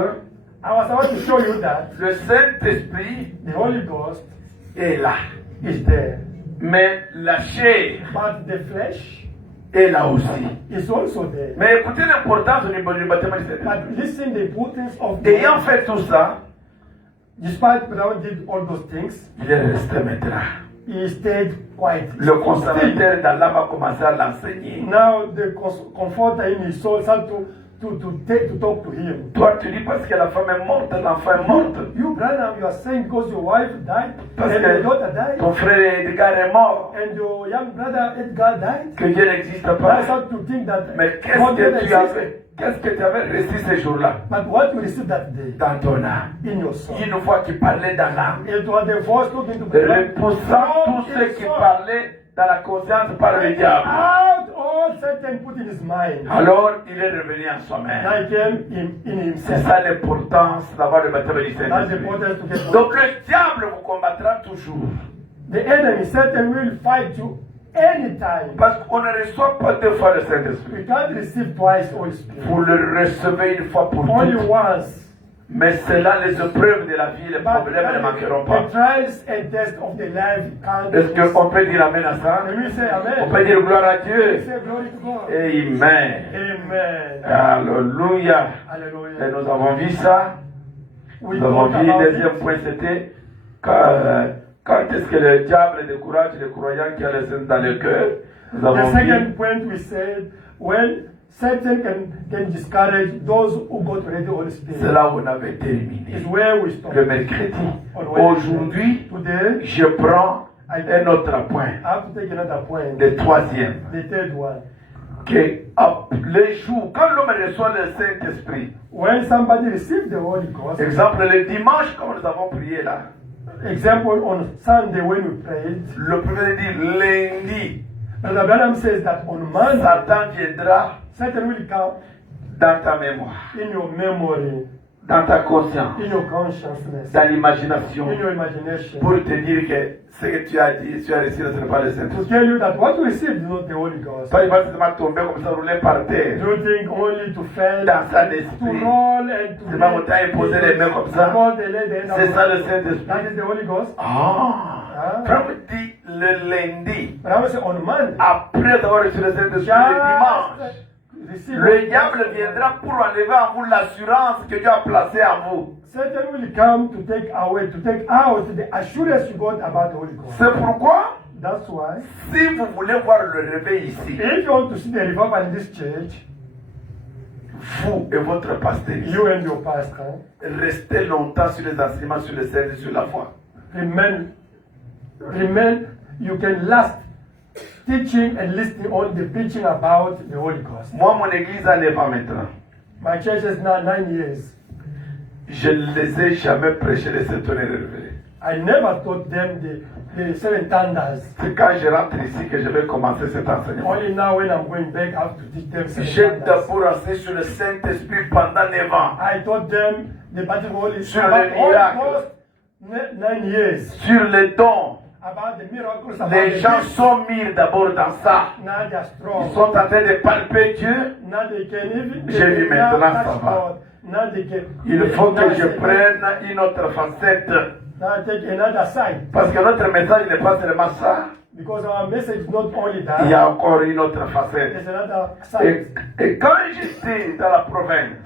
I was about to show you that le Saint-Esprit the Holy Ghost est là. is there, Mais la chair but the flesh est là aussi. is also there. Mais écoutez l'importance du baptême du Saint-Esprit. But listen, the importance of Ayant fait tout ça, despite Brown did all those things, il est resté maintenant. he stayed quiet. Le consolateur dans l'âme a commencé à l'enseigner. Now the comforter in his soul started to talk to him. Toi, tu dis parce que la femme est morte, l'enfant est mort. You, Branham, you are saying because your wife died Parce and your que daughter died ton frère Edgar est mort. and your young brother Edgar died. Que Dieu n'existe I pas. start to think that Mais qu'est-ce God que didn't tu exist. avais? Qu'est-ce que tu avais reçu ces jours-là? But what you received that day Dans ton âme. in your soul, Une fois qu'il parlait dans l'âme. it was the voice talking to Branham. Repoussant tous ceux qui parlaient dans la conscience par le diable. Out all Satan put in his mind. Alors, il est revenu en soi-même. Now he came in C'est himself. ça l'importance d'avoir le baptême du That's the Saint-Esprit. importance to get. Donc, le diable vous combattra toujours. The enemy, Satan, will fight you anytime. Parce qu'on ne reçoit pas deux fois le Saint-Esprit. You can't receive twice Holy Spirit. Vous le recevez une fois pour Only toutes. once. Mais c'est là les épreuves de la vie, les But problèmes ne manqueront pas. the trials and tests of the life can't. Est-ce qu'on peut dire Amen à ça? Can we say On amen? peut dire gloire à We Dieu. say glory to God. Amen. Amen. Alléluia. Et Hallelujah. nous avons vu ça. We Nous avons talked vu, about le deuxième it. point, c'était quand est-ce que le diable décourage les croyants qui ont le Saint dans le cœur. Nous The avons vu, second point we said, when Satan can discourage those who got already Holy c'est Spirit, là où on avait terminé. is where we stop. Le mercredi. Aujourd'hui, Today, je prends un autre point. I have to take another point. Le troisième. The third one. Que les jours, quand l'homme reçoit le Saint-Esprit, When somebody receives the Holy Ghost, exemple le dimanche, comme nous avons prié là, example on Sunday when we prayed, le premier dit lundi, Brother Branham says that on Monday, Satan viendra Satan will come dans ta mémoire. in your memory. dans ta conscience, in your consciousness, dans l'imagination, in your imagination, pour te dire que ce que tu as dit, tu as reçu, ce n'est pas le to Saint-Esprit. tell you that what you received is not the Holy Ghost. Pas il va seulement tomber comme ça, rouler par terre. Do you think only to fail, Dans sa to esprit. roll and to C'est pas monter et poser les mains comme ça. C'est ça le Saint-Esprit. That is the Holy Ghost. Ah. Frère me dit le lundi, But I was on Monday, après avoir reçu le Saint-Esprit, le dimanche, receive le diable viendra pour enlever en vous l'assurance que Dieu a placée en vous. Satan will come to take away, to take out the assurance you got about the Holy Ghost. C'est pourquoi, That's why, si vous voulez voir le réveil ici, if you want to see the revival in this church, vous et votre pasteur, you and your pastor, restez longtemps sur les enseignements sur le Saint et sur la foi. remain, you can last teaching and listening on the preaching about the Holy Ghost. Moi, mon église a 9 ans maintenant. My church is now 9 years. Je ne les ai jamais prêché les sept tonnerres révélés. I never taught them the seven thunders. C'est quand je rentre ici que je vais commencer cet enseignement. Only now when I'm going back, I have to teach them seven J'ai thunders. d'abord enseigné sur le Saint-Esprit pendant 9 ans. I taught them the battle of the Holy Sur about les Holy miracles. Ghost 9 years. Sur les dons. About the miracles, about Les the gens gifts. sont mis d'abord dans ça. Now they are strong. Ils sont en train de palper Dieu. Now they can even. J'ai vu they maintenant, now ça touch va. God. Now they can. Il faut now que je they- prenne une autre facette. Now take another side. Parce que notre message n'est pas seulement ça. Because our message is not only Il that. y a encore une autre facette. There's another side. Et quand j'étais dans la province,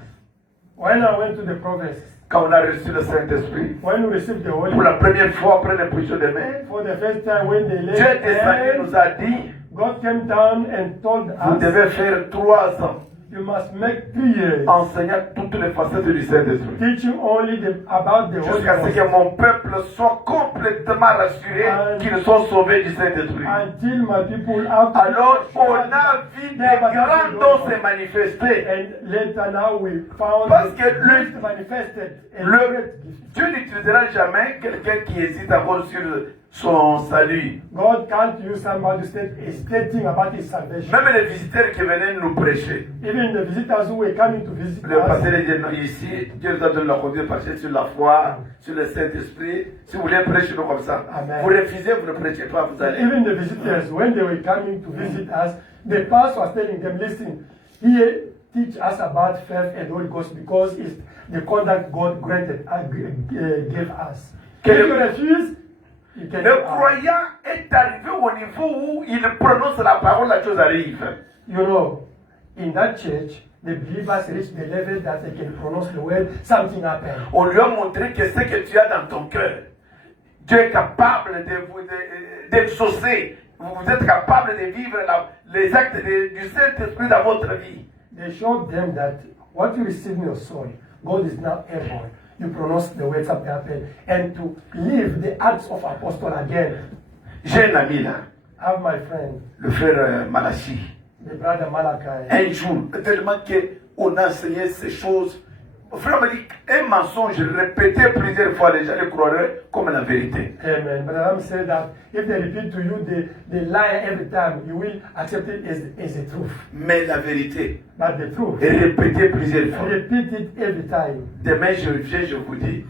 When I went to the province, quand on a reçu le Saint-Esprit, when we received the Holy pour la première fois après l'imposition des mains, for the first time when they laid Dieu descendu hands, nous a dit, God came down and told vous us, devez faire 3 ans you must make 3 years enseignant toutes les facettes du Saint-Esprit. teaching only about the Holy Jusqu'à ce Ghost que mon peuple soit complètement rassuré qu'ils sont sauvés du Saint-Esprit. until my people have to Alors be on assured a vu des grands dons se manifester. and later now we found Parce the que le- gift manifested a le- great gift. Dieu n'utilisera jamais quelqu'un qui hésite encore sur son salut. God can't use somebody stating about his salvation. Même les visiteurs qui venaient nous prêcher. Even the visitors who were coming to visit Le us, pasteur dit non, ici, Dieu nous a donné la conduite de prêcher sur la foi, sur le Saint-Esprit. Si vous voulez prêcher nous comme ça, Amen. vous refusez, vous ne prêchez pas, vous allez. even the visitors, when they were coming to visit us, the pastor was telling them, listen, here teach us about faith and Holy Ghost because it's the conduct God granted, gave us. If you refuse, you can Le croyant est arrivé au niveau où il prononce la parole, la chose arrive. You know, in that church, the believers reach the level that they can pronounce the word, something happened. On lui a montré que ce que tu as dans ton cœur, Dieu est capable d'exaucer. Vous êtes capable de vivre les actes du Saint-Esprit dans votre vie. They showed them that what you receive in your soul, God is now able. You pronounce the words of God and to live the acts of apostle again. J'ai un ami là, I have my friend, le frère Malachi. the brother Malachi. Un jour, tellement qu'on a enseigné ces choses, le frère me dit un mensonge répété plusieurs fois, les gens le croiraient comme la vérité. Amen. But I'm saying that if they repeat to you the lie every time, you will accept it as a truth. Mais la vérité But the truth, est répétée plusieurs fois. repeat it every time. Demain, je viens, je vous dis,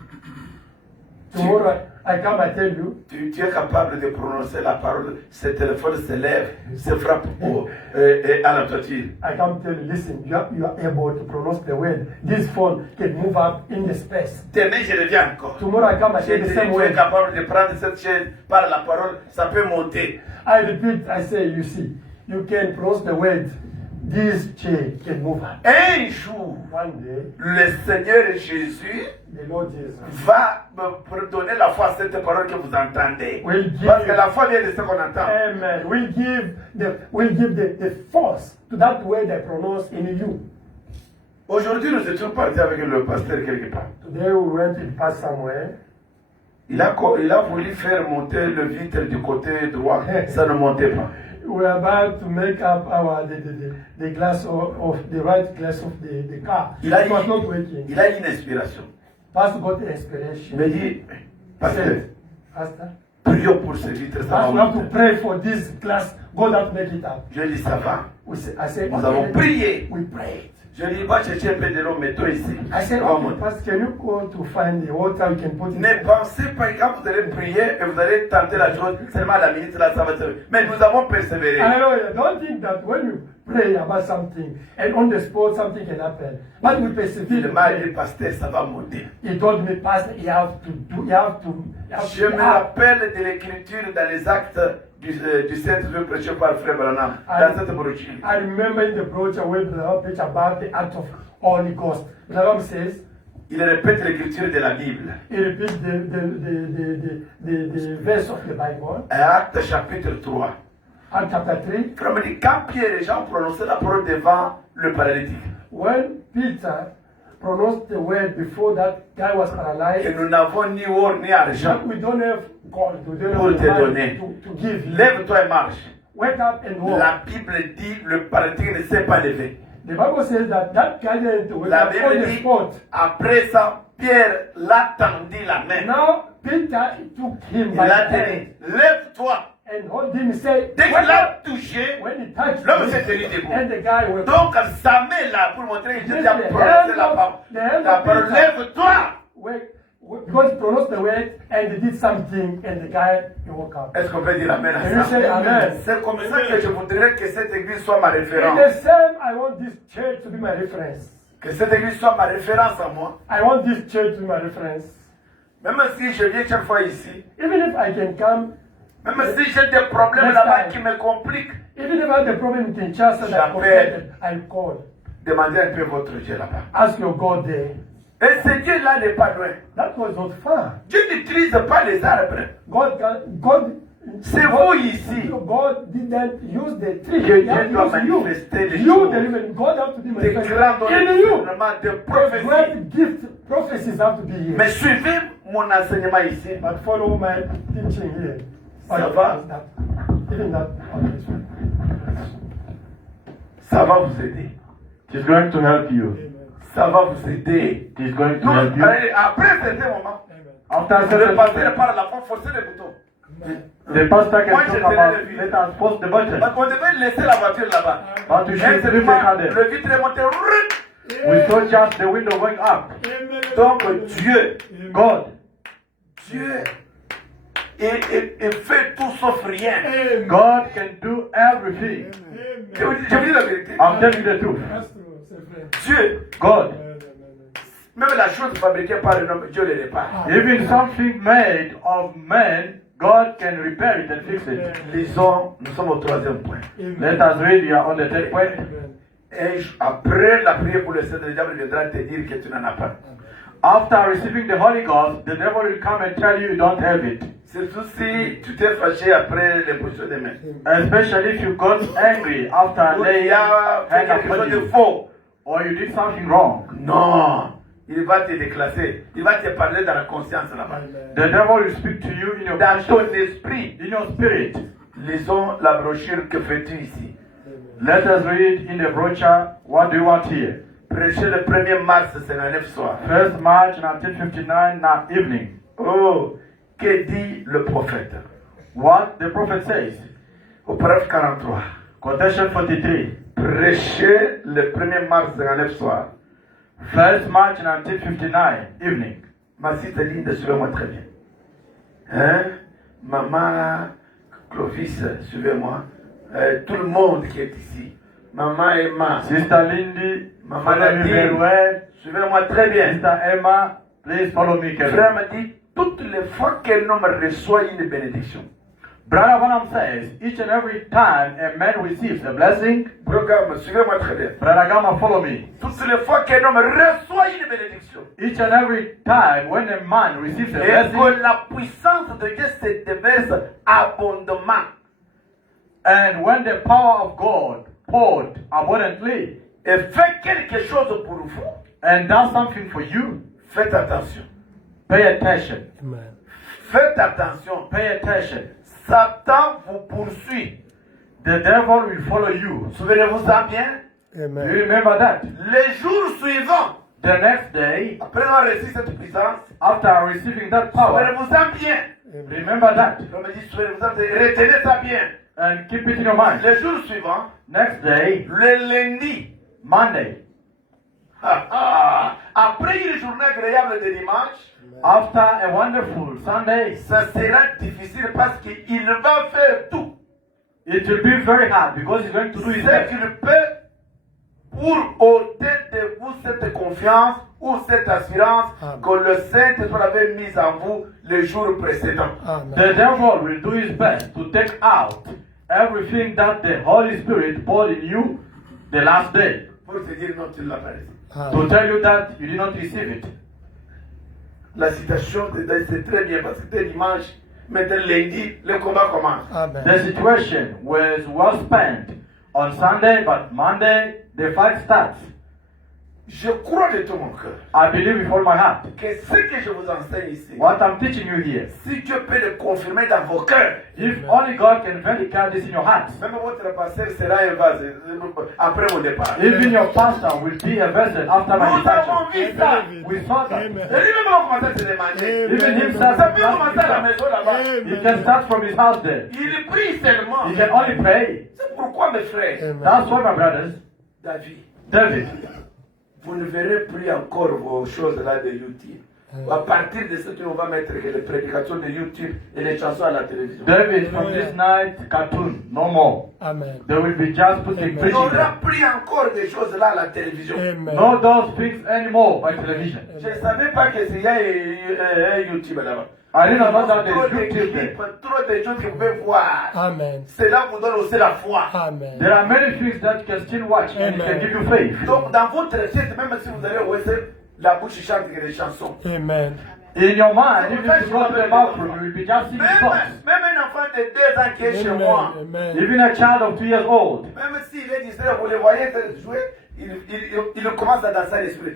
Tomorrow I come and tell you, tu es capable de prononcer la parole, ce téléphone se lève, se frappe à la toiture. I come tell you, listen, you are able to pronounce the word. This phone can move up in the space. Demain, je reviens encore. Tomorrow I come and Je say te the dis, same tu es word. capable de prendre cette chaise par la parole, ça peut monter. I repeat, I say, you see, you can pronounce the word. This chair can move up. Un jour, One day, le Seigneur Jésus the Lord Jesus va me donner la foi à cette parole que vous entendez. will give, Parce que la foi vient de ce qu'on entend. amen, will give the force to that word I pronounce in you. Aujourd'hui, nous étions partis avec le pasteur quelque part. Today we went to pass somewhere. Il a voulu faire monter le vitre du côté droit. Ça ne montait pas. We are about to make up the glass of the right glass of the car. Il a It was not eu working. une inspiration. Pastor got the Il inspiration. me dit, pasteur, Said, Pastor, prions pour ce vitre, ça va Pastor, we have to monter. pray for this glass. God has make it up. Je lui ai dit, ça va. I said, Nous avons okay. prié. We prayed. Je dis, va chercher un peu de l'eau, mets-toi ici. I said, On va okay, monter. Pastor, can you go to find the water we can put in? Ne pensez pas que quand vous allez prier et vous allez tenter la chose, seulement à la minute là, ça va se faire. Mais nous avons persévéré. Hallelujah. Don't think that when you pray about something and on the spot something can happen. But we persevere. Il m'a dit, pasteur, ça va monter. He told me, Pastor, you have to do, you have to. Je me rappelle de l'écriture dans les actes du Saint-Esprit prêché par Frère Branham, dans cette brochure. I remember in the brochure where the preach about the act of Holy Ghost. The Bible says, Il répète l'écriture de la Bible. he repeats the verse of the Bible. Acte chapitre 3. Acts chapter 3. Frère me dit, quand Pierre et Jean prononçaient la parole devant le paralytique, When Peter pronounced the word before that guy was que paralyzed, nous n'avons ni or ni argent we don't have God, we don't pour have te the money donner. to give you. Lève-toi et marche. Wake up and walk. La Bible dit, le paralytique ne s'est pas levé. The Bible says that guy didn't wake La up on Bible the dit, spot. après ça, Pierre l'a tendu la main. Now Peter took him Il by a the hand dit, lève-toi. and hold him and said, Dès qu'il "Wake l'a up." touché, When he touched l'homme s'est him, tenu debout. and the guy woke up. Donc, sa main là, pour montrer que This Jésus is a the prononcé hand la of- parole. the hand La of parole, Peter. lève-toi. Because he pronounced the word and he did something and the guy he woke up. Est-ce qu'on peut dire Amen à Can you say ça? amen? C'est comme ça que je voudrais que cette église soit ma In référence. the same, I want this church to be my reference. Que cette église soit ma référence à moi. I want this church to be my reference. Même si je viens chaque fois ici, Even if I can come, même si j'ai des problèmes Next là-bas time. qui me compliquent, even if I have a problem in Kinshasa that J'appelle. complicated, I'll call. demandez un peu votre Dieu là-bas. Ask your God there. Et ce Dieu-là n'est pas loin. That was not far. Dieu n'utilise pas les arbres. God, C'est vous ici. God didn't use the tree. Que He Dieu had doit used you. manifester les You, choses. the living God, have to be Des grands manifested in you. enseignements de The prophétie. great gift, prophecies have to be here. Mais suivez mon enseignement ici. But follow my teaching here. Ça va? Even that. Ça va vous aider. It is going to help you. Ça va vous aider. It is going to Non, help you. allez, après un certain moment, After a vous certain allez passer time, par la porte, forcer le bouton. the pastor Moi, can je talk tenais about, le vide. let us force the button. Parce qu'on devait laisser la voiture là-bas. But we Et should leave the seulement, car there. le vitre est monté. We saw just the window going up. Donc Dieu, God, Dieu, il fait tout sauf rien. God can do everything. Je vous dis la vérité. I'm telling you the truth. Dieu, God, même la chose fabriquée par un homme, Dieu le répare. even something made of man, God can repair it and fix it. Lisons, nous sommes au troisième point. Let us read here on the third point. Et après la prière pour le Seigneur, le diable viendra te dire que tu n'en as pas. After receiving the Holy Ghost, the devil will come and tell you you don't have it. Surtout si tu t'es fâché après l'imposition des mains. Especially if you got angry after Ou il laying y a fait hand quelque upon chose de you, faux. or you did something wrong. Non. Il va te déclasser. Il va te parler dans la conscience là-bas. The devil will speak to you in your Dans ton conscience, esprit. in your spirit. Lisons la brochure que fais-tu ici. Let us read in the brochure, what do you want here? Prêcher le 1er mars 59 soir. 1st March 1959 now evening. Oh, que dit le prophète? What the prophet says. Au paragraphe 43. Quotation 43. Prêcher le 1er mars 59 soir. 1st March 1959 evening. Ma siste Linde, suivez-moi très bien. Hein? Maman Clovis, suivez-moi. Tout le monde qui est ici. Maman Emma, Sister Lindy, Maman follow me very Nadine, well. suivez-moi très bien. Sister Emma, please follow me Frère carefully. me dit, toutes les fois qu'un homme reçoit une bénédiction, Brother Branham says, each and every time a man receives a blessing, programme, suivez-moi très bien. Brother Gamma, follow me. Toutes les fois qu'un homme reçoit une bénédiction, Each and every time when a man receives a et blessing, que la puissance de Dieu se déverse abondamment, and when the power of God poured abundantly et fait quelque chose pour vous, and does something for you, faites attention. pay attention. Faites attention. Pay attention. Satan vous poursuit. The devil will follow you. Souvenez-vous-en bien. Do you remember that? Les jours suivants, The next day, après avoir reçu cette puissance, after receiving that power, souvenez-vous-en bien. remember that Je me dis, souvenez-vous-en, retenez ça bien. and keep it in your mind. Les jours suivants, Next day, le lundi, Monday, Après une journée agréable de dimanche, After a wonderful Sunday, ça sera difficile parce qu'il va faire tout it will be very hard because he's going to do his ce best qu'il peut pour ôter de vous cette confiance ou cette assurance Amen. que le Saint-Esprit avait mise en vous les jours précédents. Amen. The devil will do his best to take out everything that the Holy Spirit poured in you the last day, Pour te dire non, tu ne l'as pas reçu. to Amen. tell you that you did not receive it. La situation, c'est très bien parce que c'était dimanche, mais dès lundi, le combat commence. Amen. The situation was well spent on Sunday, but Monday the fight starts. Je crois de tout mon cœur I believe with all my heart. que ce que je vous enseigne ici, What I'm teaching you here, si Dieu peut le confirmer dans vos cœurs, if only God can verify this in your hearts, même votre pasteur sera un vase après mon départ. even your pastor will be a vessel after my Nous avons departure. vu ça. We saw that. Et lui-même va commencer à se demander. Even Amen. himself, Ça peut commencer à la maison là-bas. he can start from his house there. Il prie seulement. He can only pray. C'est pourquoi, mes frères, Amen. That's why, my brothers, David, David, vous ne verrez plus encore vos choses là de YouTube. À partir de ce qu'on va mettre que les prédications de YouTube et les chansons à la télévision. David, from this night, cartoon, no more. Amen. They will be just putting Amen. Il n'y preaching aura there. plus encore des choses là à la télévision. Amen. No those things anymore by television. Je ne savais pas que s'il y a un YouTube là-bas. I didn't know that Trop there's de YouTube clips, there. trop de choses que vous pouvez voir. Amen. Cela vous donne aussi la foi. Amen. There are many things that you can still watch and it can give you faith. Donc dans votre tête, même si vous allez au Western, la bouche chante que des chansons. Amen. In your mind, even if you go to the bathroom, you will be just singing Même, songs. même un enfant de 2 ans qui est chez moi, Amen. Even a child of 2 years old, même s'il est distrait, vous le voyez jouer, il commence à danser à l'esprit.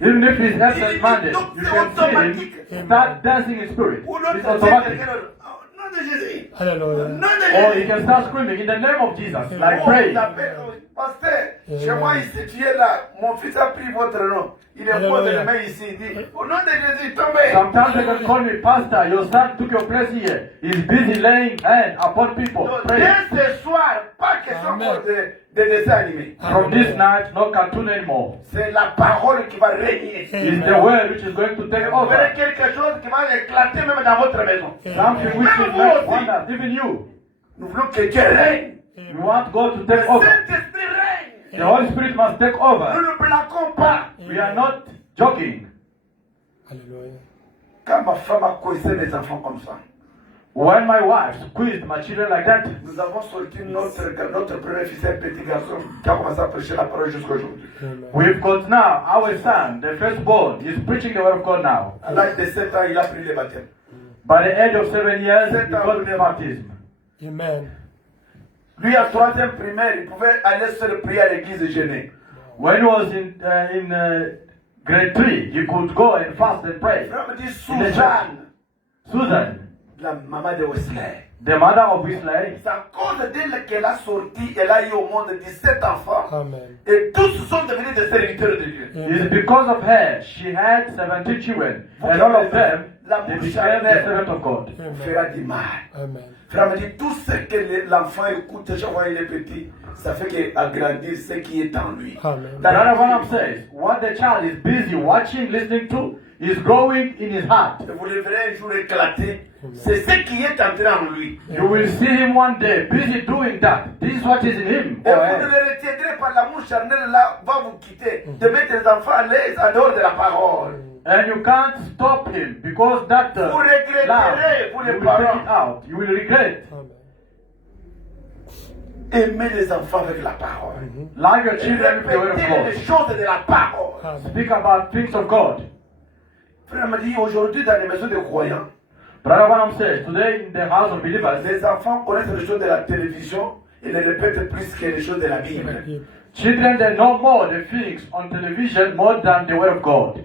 even if his head is minded, you can see him start dancing in spirit. Ou l'autre, It's c'est automatic. quelqu'un d'autre. Oh, nom de Jésus. Hallelujah. Nom de Or he Jésus. can start screaming in the name of Jesus, like Oh, praying. il appelle, oh, pasteur, chez moi ici, tu es là, mon fils a pris votre nom. Il est pose les mains ici, il dit, au nom de Jésus, tombez. Sometimes they can call me pastor. Your son took your place here. He's busy laying hands upon people, Donc, praying. dès ce soir, pas question Amen. encore de dessins animés. From this night, no cartoon anymore. C'est la parole qui va régner. It's the word which is going to take Vous verrez over. quelque chose qui va éclater même dans votre maison. Something which will make wonders, even you. Nous voulons que Dieu règne. You want God to Le take over. Saint-Esprit règne. The Holy Spirit must take Nous over. ne plaquons pas. We are not joking. Hallelujah. Quand ma femme a causé mes enfants comme ça, When my wife squeezed my children like that, nous avons sorti notre premier fils, un petit garçon, qui a commencé à prêcher la parole jusqu'aujourd'hui. Amen. we've got now our son, the firstborn, is preaching the word of God now. À l'âge de 7 ans, il a pris le baptême. By the age of 7 years, he got the baptism. Amen. Lui, en 3e primaire, il pouvait aller se le prier à l'église gênée. When he was in grade 3, he could go and fast and pray. Frère me dit, Suzanne, Susan, la maman de Wesley, the mother of Wesley, c'est à cause d'elle qu'elle a sorti, elle a eu au monde 17 enfants. Amen. Et tous sont devenus des serviteurs de Dieu. it's because of her. She had 17 children, and all of them, they became the servant of God. On fera du mal. Amen. Frère me dit, tout ce que l'enfant écoute chaque fois qu'il est petit, ça fait qu'agrandir ce qui est en lui. Amen. Brother Branham says, what the child is busy watching, listening to, is growing in his heart. Et vous le verrez un jour éclater. C'est ce qui est entré en lui. You will see him one day busy doing that. This is what is in him. Et vous ne le retiendrez pas, l'amour charnel là va vous quitter. De mettre les enfants à l'aise en dehors de la parole. And you can't stop him because that Vous regretterez, love, vous you les will take parents. it out. You will regret. Amen. Aimez les enfants avec la parole. Love your children with the word of Répétez les God. choses de la parole. Amen. Speak about things of God. Frère me dit, aujourd'hui dans les maisons de croyants, Brother Branham says, today in the house of believers, les enfants connaissent les choses de la télévision et les répètent plus que les choses de la Bible. children they know more the things on television more than the word of God.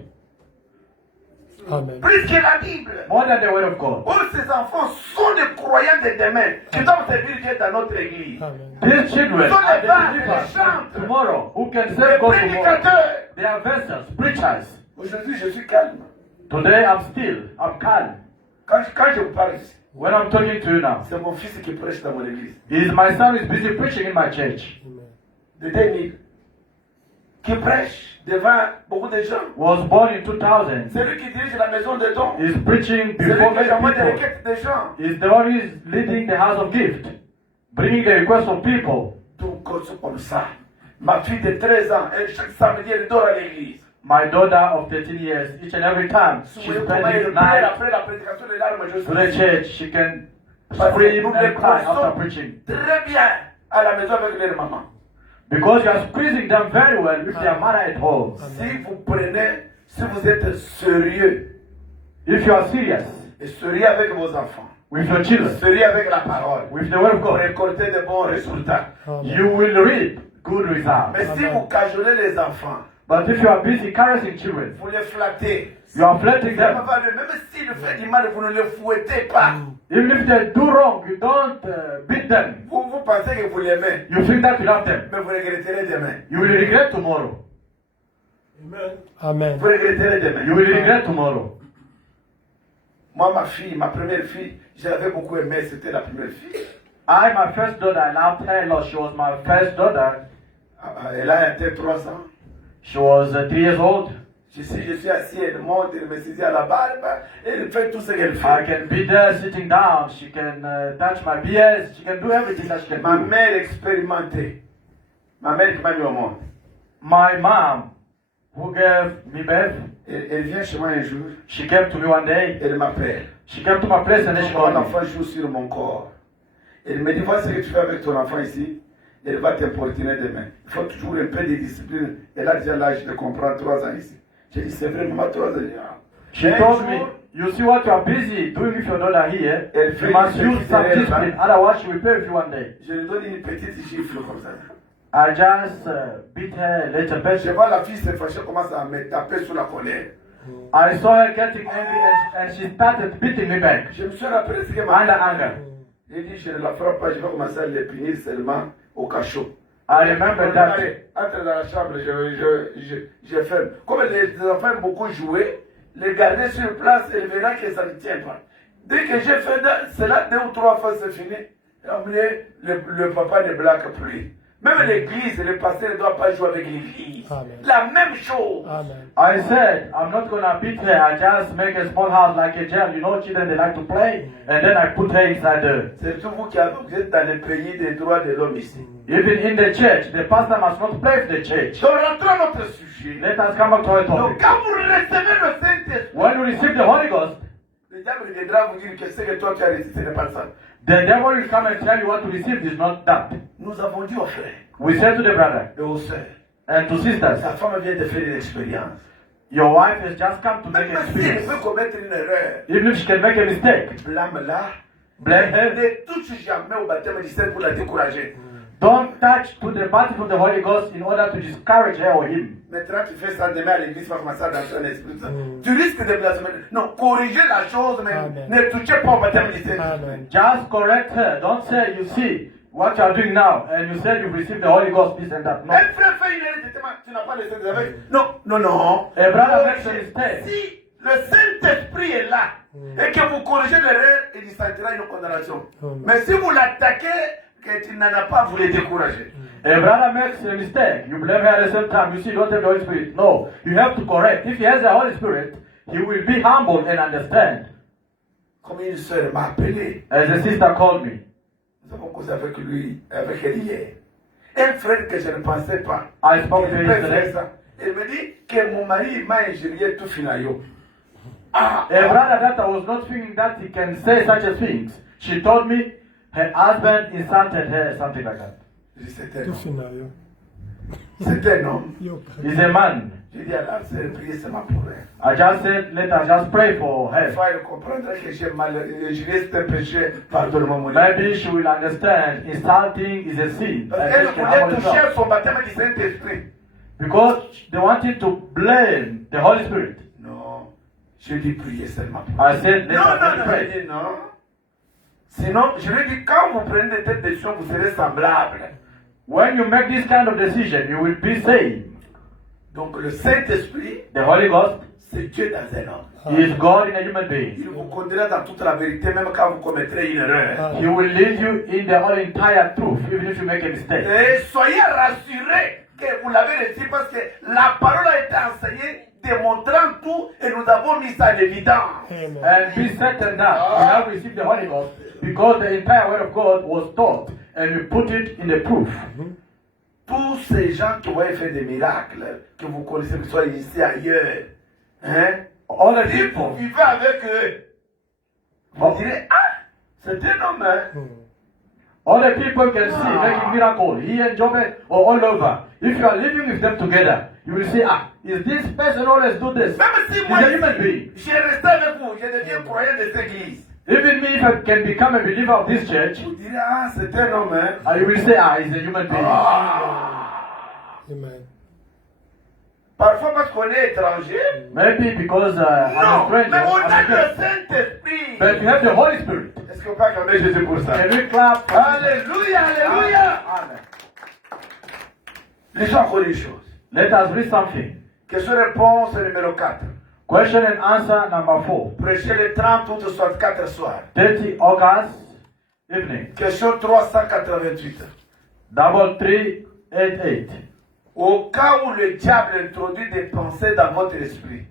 Amen. Plus que la Bible. More than the word of God. Oh, ces enfants sont des croyants de demain qui doivent servir Dieu dans notre église. Amen. These children Sont are les the vases, believers les chantres, tomorrow who can les serve God tomorrow. prédicateurs. They are vessels, preachers. Aujourd'hui, je suis calme. Today I'm still, I'm calm. Quand je vous parle ici, When I'm talking to you now, c'est mon fils qui prêche dans mon église. is my son is busy preaching in my church. Amen. De 2000. qui prêche devant beaucoup de gens. was born in 2000. C'est lui qui dirige la maison de dons. He's preaching C'est lui before qui envoie des many people. requêtes des gens. He's the one who is leading the house of gift, bringing the requests of people. Donc, c'est comme ça. Ma fille de 13 ans, elle, chaque samedi, elle dort à l'église. My daughter of 13 years, each and every time Si she vous voyez spends comment elle his prie night après la prédication de larmes, je to the suis church, she can Parce que scream nous and les cry after connaissons preaching. très bien à la maison avec leur maman. Because you are squeezing them very well with their mother at home. Si vous prenez, si vous êtes sérieux, If you are serious et sérieux avec vos enfants, with your children, sérieux avec la parole, with the word of pour God, récolter de bons résultats. you will reap good results. Mais si vous cajolez les enfants, But if you are busy caressing children, vous les flattez, you are flirting ça them. va même si le fait du mal, vous ne les fouettez pas. Even if they do wrong, you don't beat them. Vous pensez que vous l'aimez, You think that you love them. mais vous regretterez demain. You will regret tomorrow. Amen. Vous regretterez You demain. will regret tomorrow. Moi, ma fille, ma première fille, je l'avais beaucoup aimée, c'était la première fille. My first daughter, I loved her a lot. She was my first daughter. Elle a été 3 ans. She was 3 years old. Je suis assis, elle monte, elle me saisit à la barbe, elle fait tout ce qu'elle I fait. can be there sitting down. She can touch my BS. She can do everything that she can Ma do. mère expérimentée, ma mère qui m'a mis au monde, My mom, who gave me birth, elle vient chez moi un jour, she came to me one day. elle m'appelle. She came to my place and then she Mon called me. enfant joue sur mon corps. Elle me dit, vois ce que tu fais avec ton enfant ici, elle va t'importuner demain. Il faut toujours un peu de discipline. Elle a déjà l'âge de comprendre 3 ans ici. J'ai dit, c'est vrai, maman, 3 ans. She told me, you see what you are busy doing with your daughter here, you must use some discipline, otherwise she will play with you one day. Je lui donne une petite gifle comme ça. I just beat her a little bit. Je vois la fille se fâcher, commence à me taper sous la colère. I saw her getting angry and she started beating me back Je me suis rappelé ce qu'elle m'a under anger. J'ai dit, je ne la ferai pas, je vais commencer à les punir seulement au cachot. I remember that. Allez, entre dans la chambre, je ferme. Comme les enfants aiment beaucoup jouer, les garder sur place, elle verra que ça ne tient pas. Dès que j'ai fait cela, 2 ou 3 fois, c'est fini. Le papa ne blague plus. Même l'église, le pasteur ne doit pas jouer avec l'église. Amen. La même chose. Amen. I said, I'm not gonna beat her, I just make a small house like a jail. You know, children, they like to play. And then I put her inside there. C'est tout vous qui êtes dans le pays des droits de l'homme ici. Even in the church, the pastor must not play with the church. Donc, rentrons à notre sujet. Let us come back to our Donc, topic. quand vous recevez le Saint-Esprit, When you receive the Holy Ghost, le diable viendra vous dire que ce que toi tu as reçu, ce n'est pas ça. the devil will come and tell you what to receive is not that. Nous avons dit aux frères We say to the brother et aux sœurs, and to sisters, sa femme vient de faire une expérience. your wife has just come to make Même an si elle experience. peut commettre une erreur, Even if she can make a mistake, blâme-la. blame her. Ne touche jamais au baptême du Saint pour la décourager. Don't touch to the baptism of the Holy Ghost in order to discourage her or him. Maintenant, tu fais ça demain à l'église, tu vas commencer à danser un esprit. Tu risques de blasphémer. Non, corrigez la chose, mais Amen. ne touchez pas au baptême du Saint. Amen. Just correct her. Don't say, you see what you are doing now, and you said you've received the Holy Ghost, this and that. No. Un frère fait une erreur, justement, tu n'as pas le Saint-Esprit. Non, non, non. A brother makes a mistake. Si le Saint-Esprit est là et que vous corrigez l'erreur, il y sentira une condamnation. Mais si vous l'attaquez, que tu n'en as pas, vous les découragez. A brother makes a mistake. You blame her at the same time. You see, you don't have the Holy Spirit. No. You have to correct. If he has the Holy Spirit, he will be humble and understand. Comme une sœur m'a appelé, As a sister called me, nous avons causé avec lui, avec elle hier. Un frère que je ne pensais pas. I spoke to Il him peut faire yesterday. ça. Il me dit que mon mari m'a injurié tout finalement. Ah, A brother that I was not thinking that he can say such a things. She told me her husband insulted her, something like that. Je dis, c'est un Tout homme. final, C'est un homme. yo. He's a man. Je dis à la sœur, priez seulement pour elle. I just said, let us just pray for Il her. faut elle comprendre que j'ai mal, injurié, c'est un péché. Pardonne-moi mon Dieu. Maybe she will understand insulting is a sin. Parce And qu'elle she can voulait humble toucher herself. son baptême du Saint-Esprit. Because they wanted to blame the Holy Spirit. Non, je dis priez seulement pour elle. I said, let Non, us non, just non, pray. je dis non. Sinon, je lui dis, quand vous prenez de telles décisions, vous serez semblables. When you make this kind of decision, you will be same. Donc le Saint-Esprit, The Holy Ghost c'est Dieu dans un homme. is God in a human being. Il vous conduira dans toute la vérité, même quand vous commettrez une erreur. He will lead you in the whole entire truth, even if you make a mistake. Et soyez rassurés que vous l'avez reçu parce que la parole a été enseignée, démontrant tout, et nous avons mis ça en évidence. Amen. And be certain that we have received the Holy Ghost because the entire Word of God was taught and we put it in the proof. Tous ces gens qui vont faire des miracles, que vous connaissez, que ce soit ici, ailleurs, hein? All the Si vous people, vivez avec eux, vous direz, ah, c'est un homme, hein? all the people can see making miracle here in Jobe or all over. If you are living with them together, you will say, ah, is this person always do this? Même si He's moi, a human being. j'ai resté avec vous, je deviens croyant de cette église. Even me, if I can become a believer of this church, Vous direz, ah, c'est un homme, hein? you will say, ah, he's a human being. Amen. Parfois parce qu'on est étranger. Maybe because I'm a Non, stranger. mais on I'm a a le guest. Saint-Esprit. But you have the Holy Spirit. Est-ce qu'on peut acclamer Jésus pour ça? Can we clap? Alléluia, alléluia. Amen. Lisons encore une chose. Let us read something. Question-réponse numéro 4. Question and answer number 4. Prêcher le 30 août 64 soir. 30 August evening. Question 388. 3388. Au cas où le diable introduit des pensées dans votre esprit,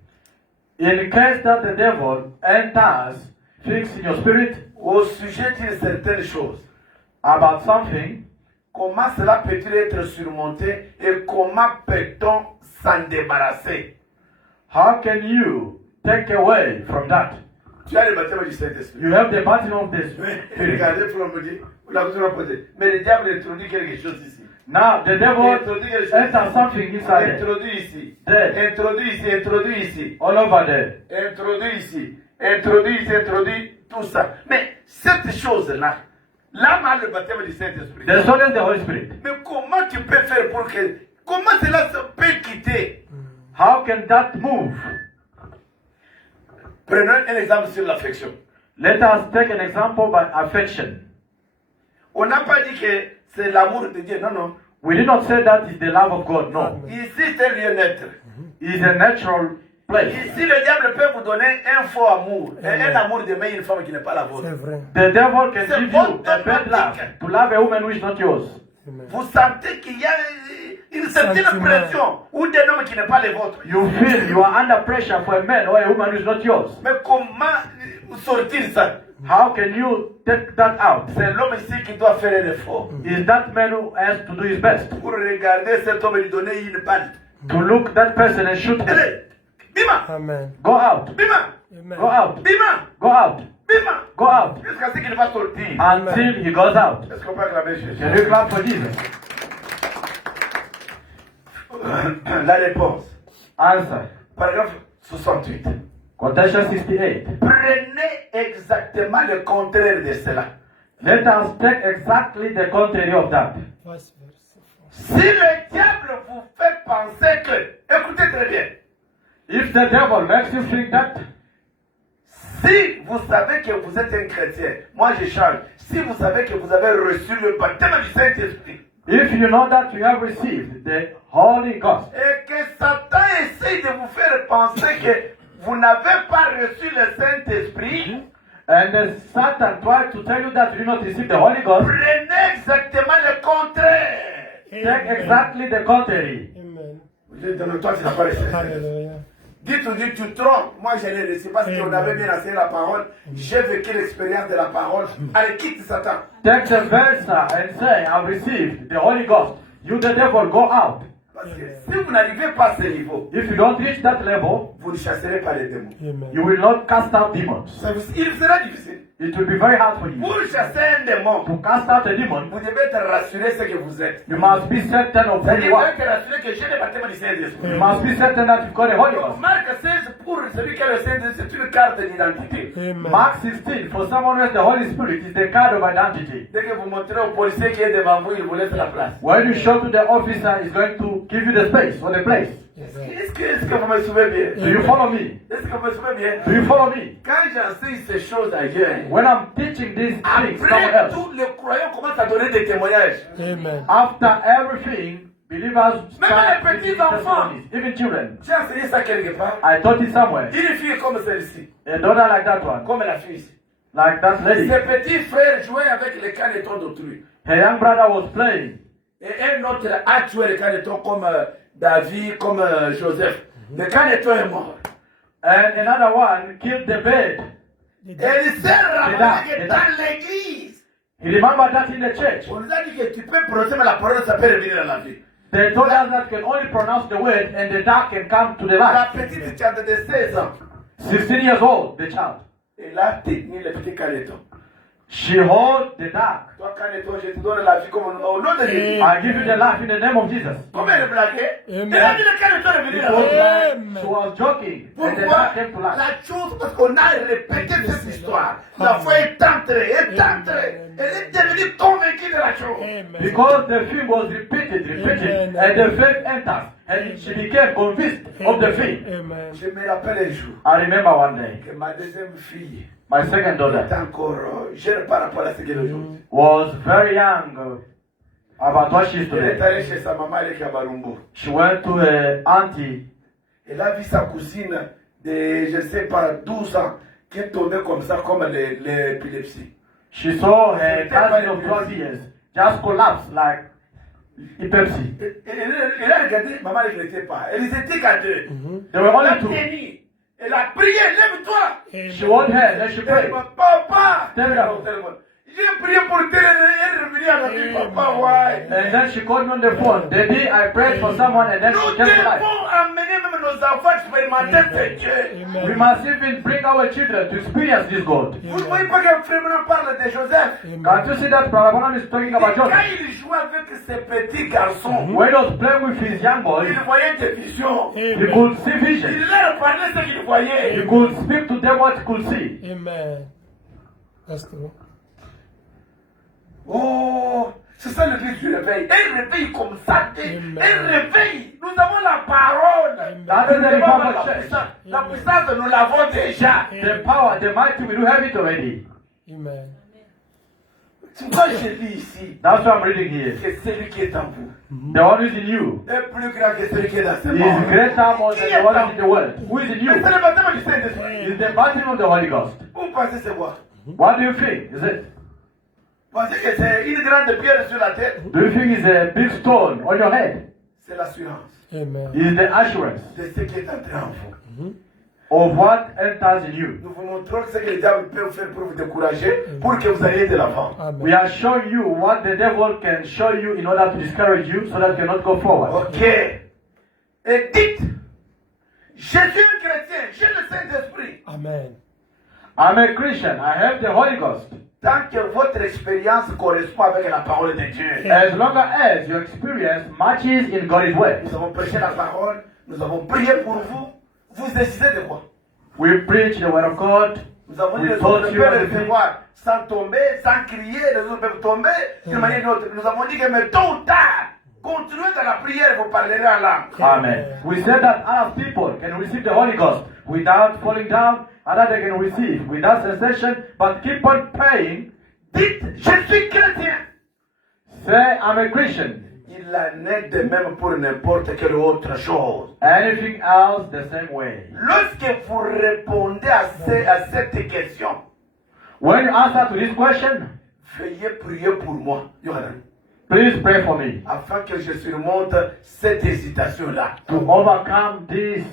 In case that the devil enters things in your spirit au sujet d'une certaine chose, about something, comment cela peut-il être surmonté et comment peut-on s'en débarrasser? how can you take away from that? Tu as le baptême du Saint-Esprit. You have the baptism of the Mais Spirit. regardez, pour me dire, vous l'avez toujours posé. Mais le diable introduit quelque chose ici. Now the devil Introduit quelque chose enters something inside there. Introduit ici. There. Introduit ici, introduit ici. All over there. Introduit ici. Introduit ici, introduit tout ça. Mais cette chose-là, l'âme a le baptême du Saint-Esprit. The soul is the Holy Spirit. Mais comment tu peux faire pour que... Comment cela se peut quitter? How can that move? Prenons un exemple sur l'affection. Let us take an example by affection. On n'a pas dit que c'est l'amour de Dieu. Non, non. We did not say that is the love of God. No. Ici, c'est un lieu neutre. It's a natural place. Ici, le diable peut vous donner un faux amour. Un amour de une femme qui n'est pas la vôtre. C'est vrai. The devil can C'est give you a bad automatique. love to love a woman who is not yours. Amen. Vous sentez qu'il y a une certaine Sentiment. pression ou d'un homme qui n'est pas le vôtre. You feel you are under pressure for a man or a woman who is not yours. Mais comment sortir ça? How can you take that out? C'est l'homme ici qui doit faire un effort. Is that man who has to do his best Pour regarder cet homme et lui donner une balle. to look that person and shoot him? Allez, bima, Amen. Go out. bima, Amen. Go out. bima, Go out. bima. Go out. Jusqu'à ce qu'il va sortir. Until he goes out. Est-ce qu'on peut acclamer Jésus? Can you clap for Jesus? La réponse. Answer. Paragraphe 68. Quotation 68. Prenez exactement le contraire de cela. Let us take exactly the contrary of that. Vice versa. Si le diable vous fait penser que, écoutez très bien, If the devil makes you think that, si vous savez que vous êtes un chrétien, moi je change, si vous savez que vous avez reçu le baptême du Saint-Esprit, if you know that you have received the Holy Ghost, et que Satan essaye de vous faire penser que vous n'avez pas reçu le Saint-Esprit, and Satan tries to tell you that you did not receive the Holy Ghost, prenez exactement le contraire. take exactly the contrary. Amen. Vous dites, non, toi tu n'as pas reçu. Hallelujah. Dites ou dites, tu trompes. Moi, je l'ai reçu parce qu'on avait bien enseigné la parole. J'ai vécu l'expérience de la parole. Allez, quitte Satan. Take the verse and say, I've received the Holy Ghost. You, the devil, go out. Parce que si vous n'arrivez pas à ce niveau, If you don't reach that level, vous ne chasserez pas les démons. Amen. you will not cast out demons. Il sera difficile. It will be very hard for you. Pour chasser un démon, To cast out a demon, vous devez être rassuré ce que vous êtes. you must be certain of who C'est-à-dire, you vous are. devez être rassuré que j'ai le baptême du Saint-Esprit. You must be certain that you've got a Holy Ghost. Marc 16, pour celui qui a le Saint-Esprit, c'est une carte d'identité. Amen. Mark 16, for someone who has the Holy Spirit, is the card of identity. Dès que vous montrez au policier qui est devant vous, il vous laisse la place. When you show to the officer, he's going to give you the space or the place. Est-ce que vous me suivez bien? Do you follow me? Est-ce que vous me suivez bien? Do you follow me? Quand j'enseigne ces choses ailleurs, When I'm teaching these things somewhere après else, tout, les croyants commencent à donner des témoignages. Amen. after everything, believers Même start les petits giving enfants. testimonies, even children. J'ai enseigné ça quelque part. I taught it somewhere. Une fille comme celle-ci, A daughter like that one, comme la fille ici. like that lady. Ses petits frères jouaient avec les canetons d'autrui. Her young brother was playing Et un autre a tué les canetons comme David, comme Joseph. Le caneton est mort. And another one killed the bird. Et il s'est ramené dans l'église. He remembered that in the church. On nous a dit que tu peux prononcer, mais la parole, ça peut revenir à la vie. They told us that can only pronounce the word and the dark can come to the La light. petite child de 16 ans, 16 years old, the child. elle a tenu le petit caneton. She hold the dark. Toi, caneton, je te donne la vie comme au nom de Jésus. I give you the life in the name of Jesus. Comment elle blaguait? Amen. Elle a dit le caneton est venu à la Because vie. like, she was joking and the Pourquoi? dark came to life. La chose, parce qu'on a répété cette histoire. La foi est entrée, est entrée. Elle est devenue convaincue de la chose. Amen. Because the thing was repeated, Amen. and the faith enters, and she became convinced of the thing. Amen. Je me rappelle un jour I remember one day, que ma deuxième fille my second est daughter encore jeune par rapport à ce qu'elle est aujourd'hui. was very young, about what she is Elle est today. allée chez sa maman, elle est à Barumbo. She went to her auntie. Elle a vu sa cousine de, je ne sais pas, 12 ans, qui est tombée comme ça, comme l'épilepsie. She saw her cousin of 12 years just collapse like epilepsy. Elle a regardé, maman ne regrettait pas. Elles étaient qu'à deux. They were Elle a only two. tenu. Elle a prié, lève-toi. She went her, then she Elle prayed. dit, papa. Stand up. J'ai prié pour elle est revenue à la vie, papa, ouais. And then she called me on the phone. Daddy, I prayed for someone and then Nous she came to life. devons amener même nos enfants à expérimenter ce Dieu. We must even bring our children to experience this God. Vous ne voyez pas qu'un frère parle de Joseph. Can't you see that Prabhupada is talking about Quand Joseph? il jouait avec ses petits garçons, When he was playing with his young boys, il voyait des visions. he could see Il visions. leur parlait ce qu'il voyait. He could speak to them what he could see. Amen. That's true. Oh, c'est ça le but du réveil. Un réveil comme ça. Un réveil. Nous avons la parole. That is the Nous avons power la of church. puissance. La puissance, nous l'avons déjà. The power, the mighty, we do have it already. Amen. C'est pourquoi je lis ici That's what I'm reading here. que celui qui est en vous The one who is in you est plus grand que celui qui est dans ce is monde. greater more than the one who is in the world. Who is in Mais you c'est le baptême du Saint-Esprit. is the baptism of the Holy Ghost. Vous pensez c'est quoi? What do you think? Is it? Vous pensez que c'est une grande pierre sur la tête? Do you think it's a big stone on your head? C'est l'assurance Amen. Is the assurance de ce qui est entré en vous. of what enters in you. Nous vous montrons ce que le diable peut faire pour vous décourager, pour que vous alliez de l'avant. We Amen. are showing you what the devil can show you in order to discourage you so that you cannot go forward. Ok. Et dites, je suis un chrétien, j'ai le Saint-Esprit. Amen. I'm a Christian. I have the Holy Ghost. Tant que votre expérience correspond avec la parole de Dieu. As long as your experience matches in God's word. Nous avons prêché la parole, nous avons prié pour vous. Vous décidez de quoi? We preach the word of God. Nous avons dit We les told autres you peuvent le everything. recevoir sans tomber, sans crier, les autres peuvent tomber d'une manière ou d'une autre. Nous avons dit que mais tôt ou tard, continuez dans la prière, vous parlerez en langue. Amen. We said that other people can receive the Holy Ghost without falling down. Other they can receive without cessation, but keep on praying. Dites, je suis chrétien. Say, I'm a Christian. Il en est de même pour n'importe quelle autre chose. Anything else the same way. Lorsque vous répondez à cette question, When you answer to this question, veuillez prier pour moi, Yohanan, please pray for me afin que je surmonte cette hésitation-là. to overcome this,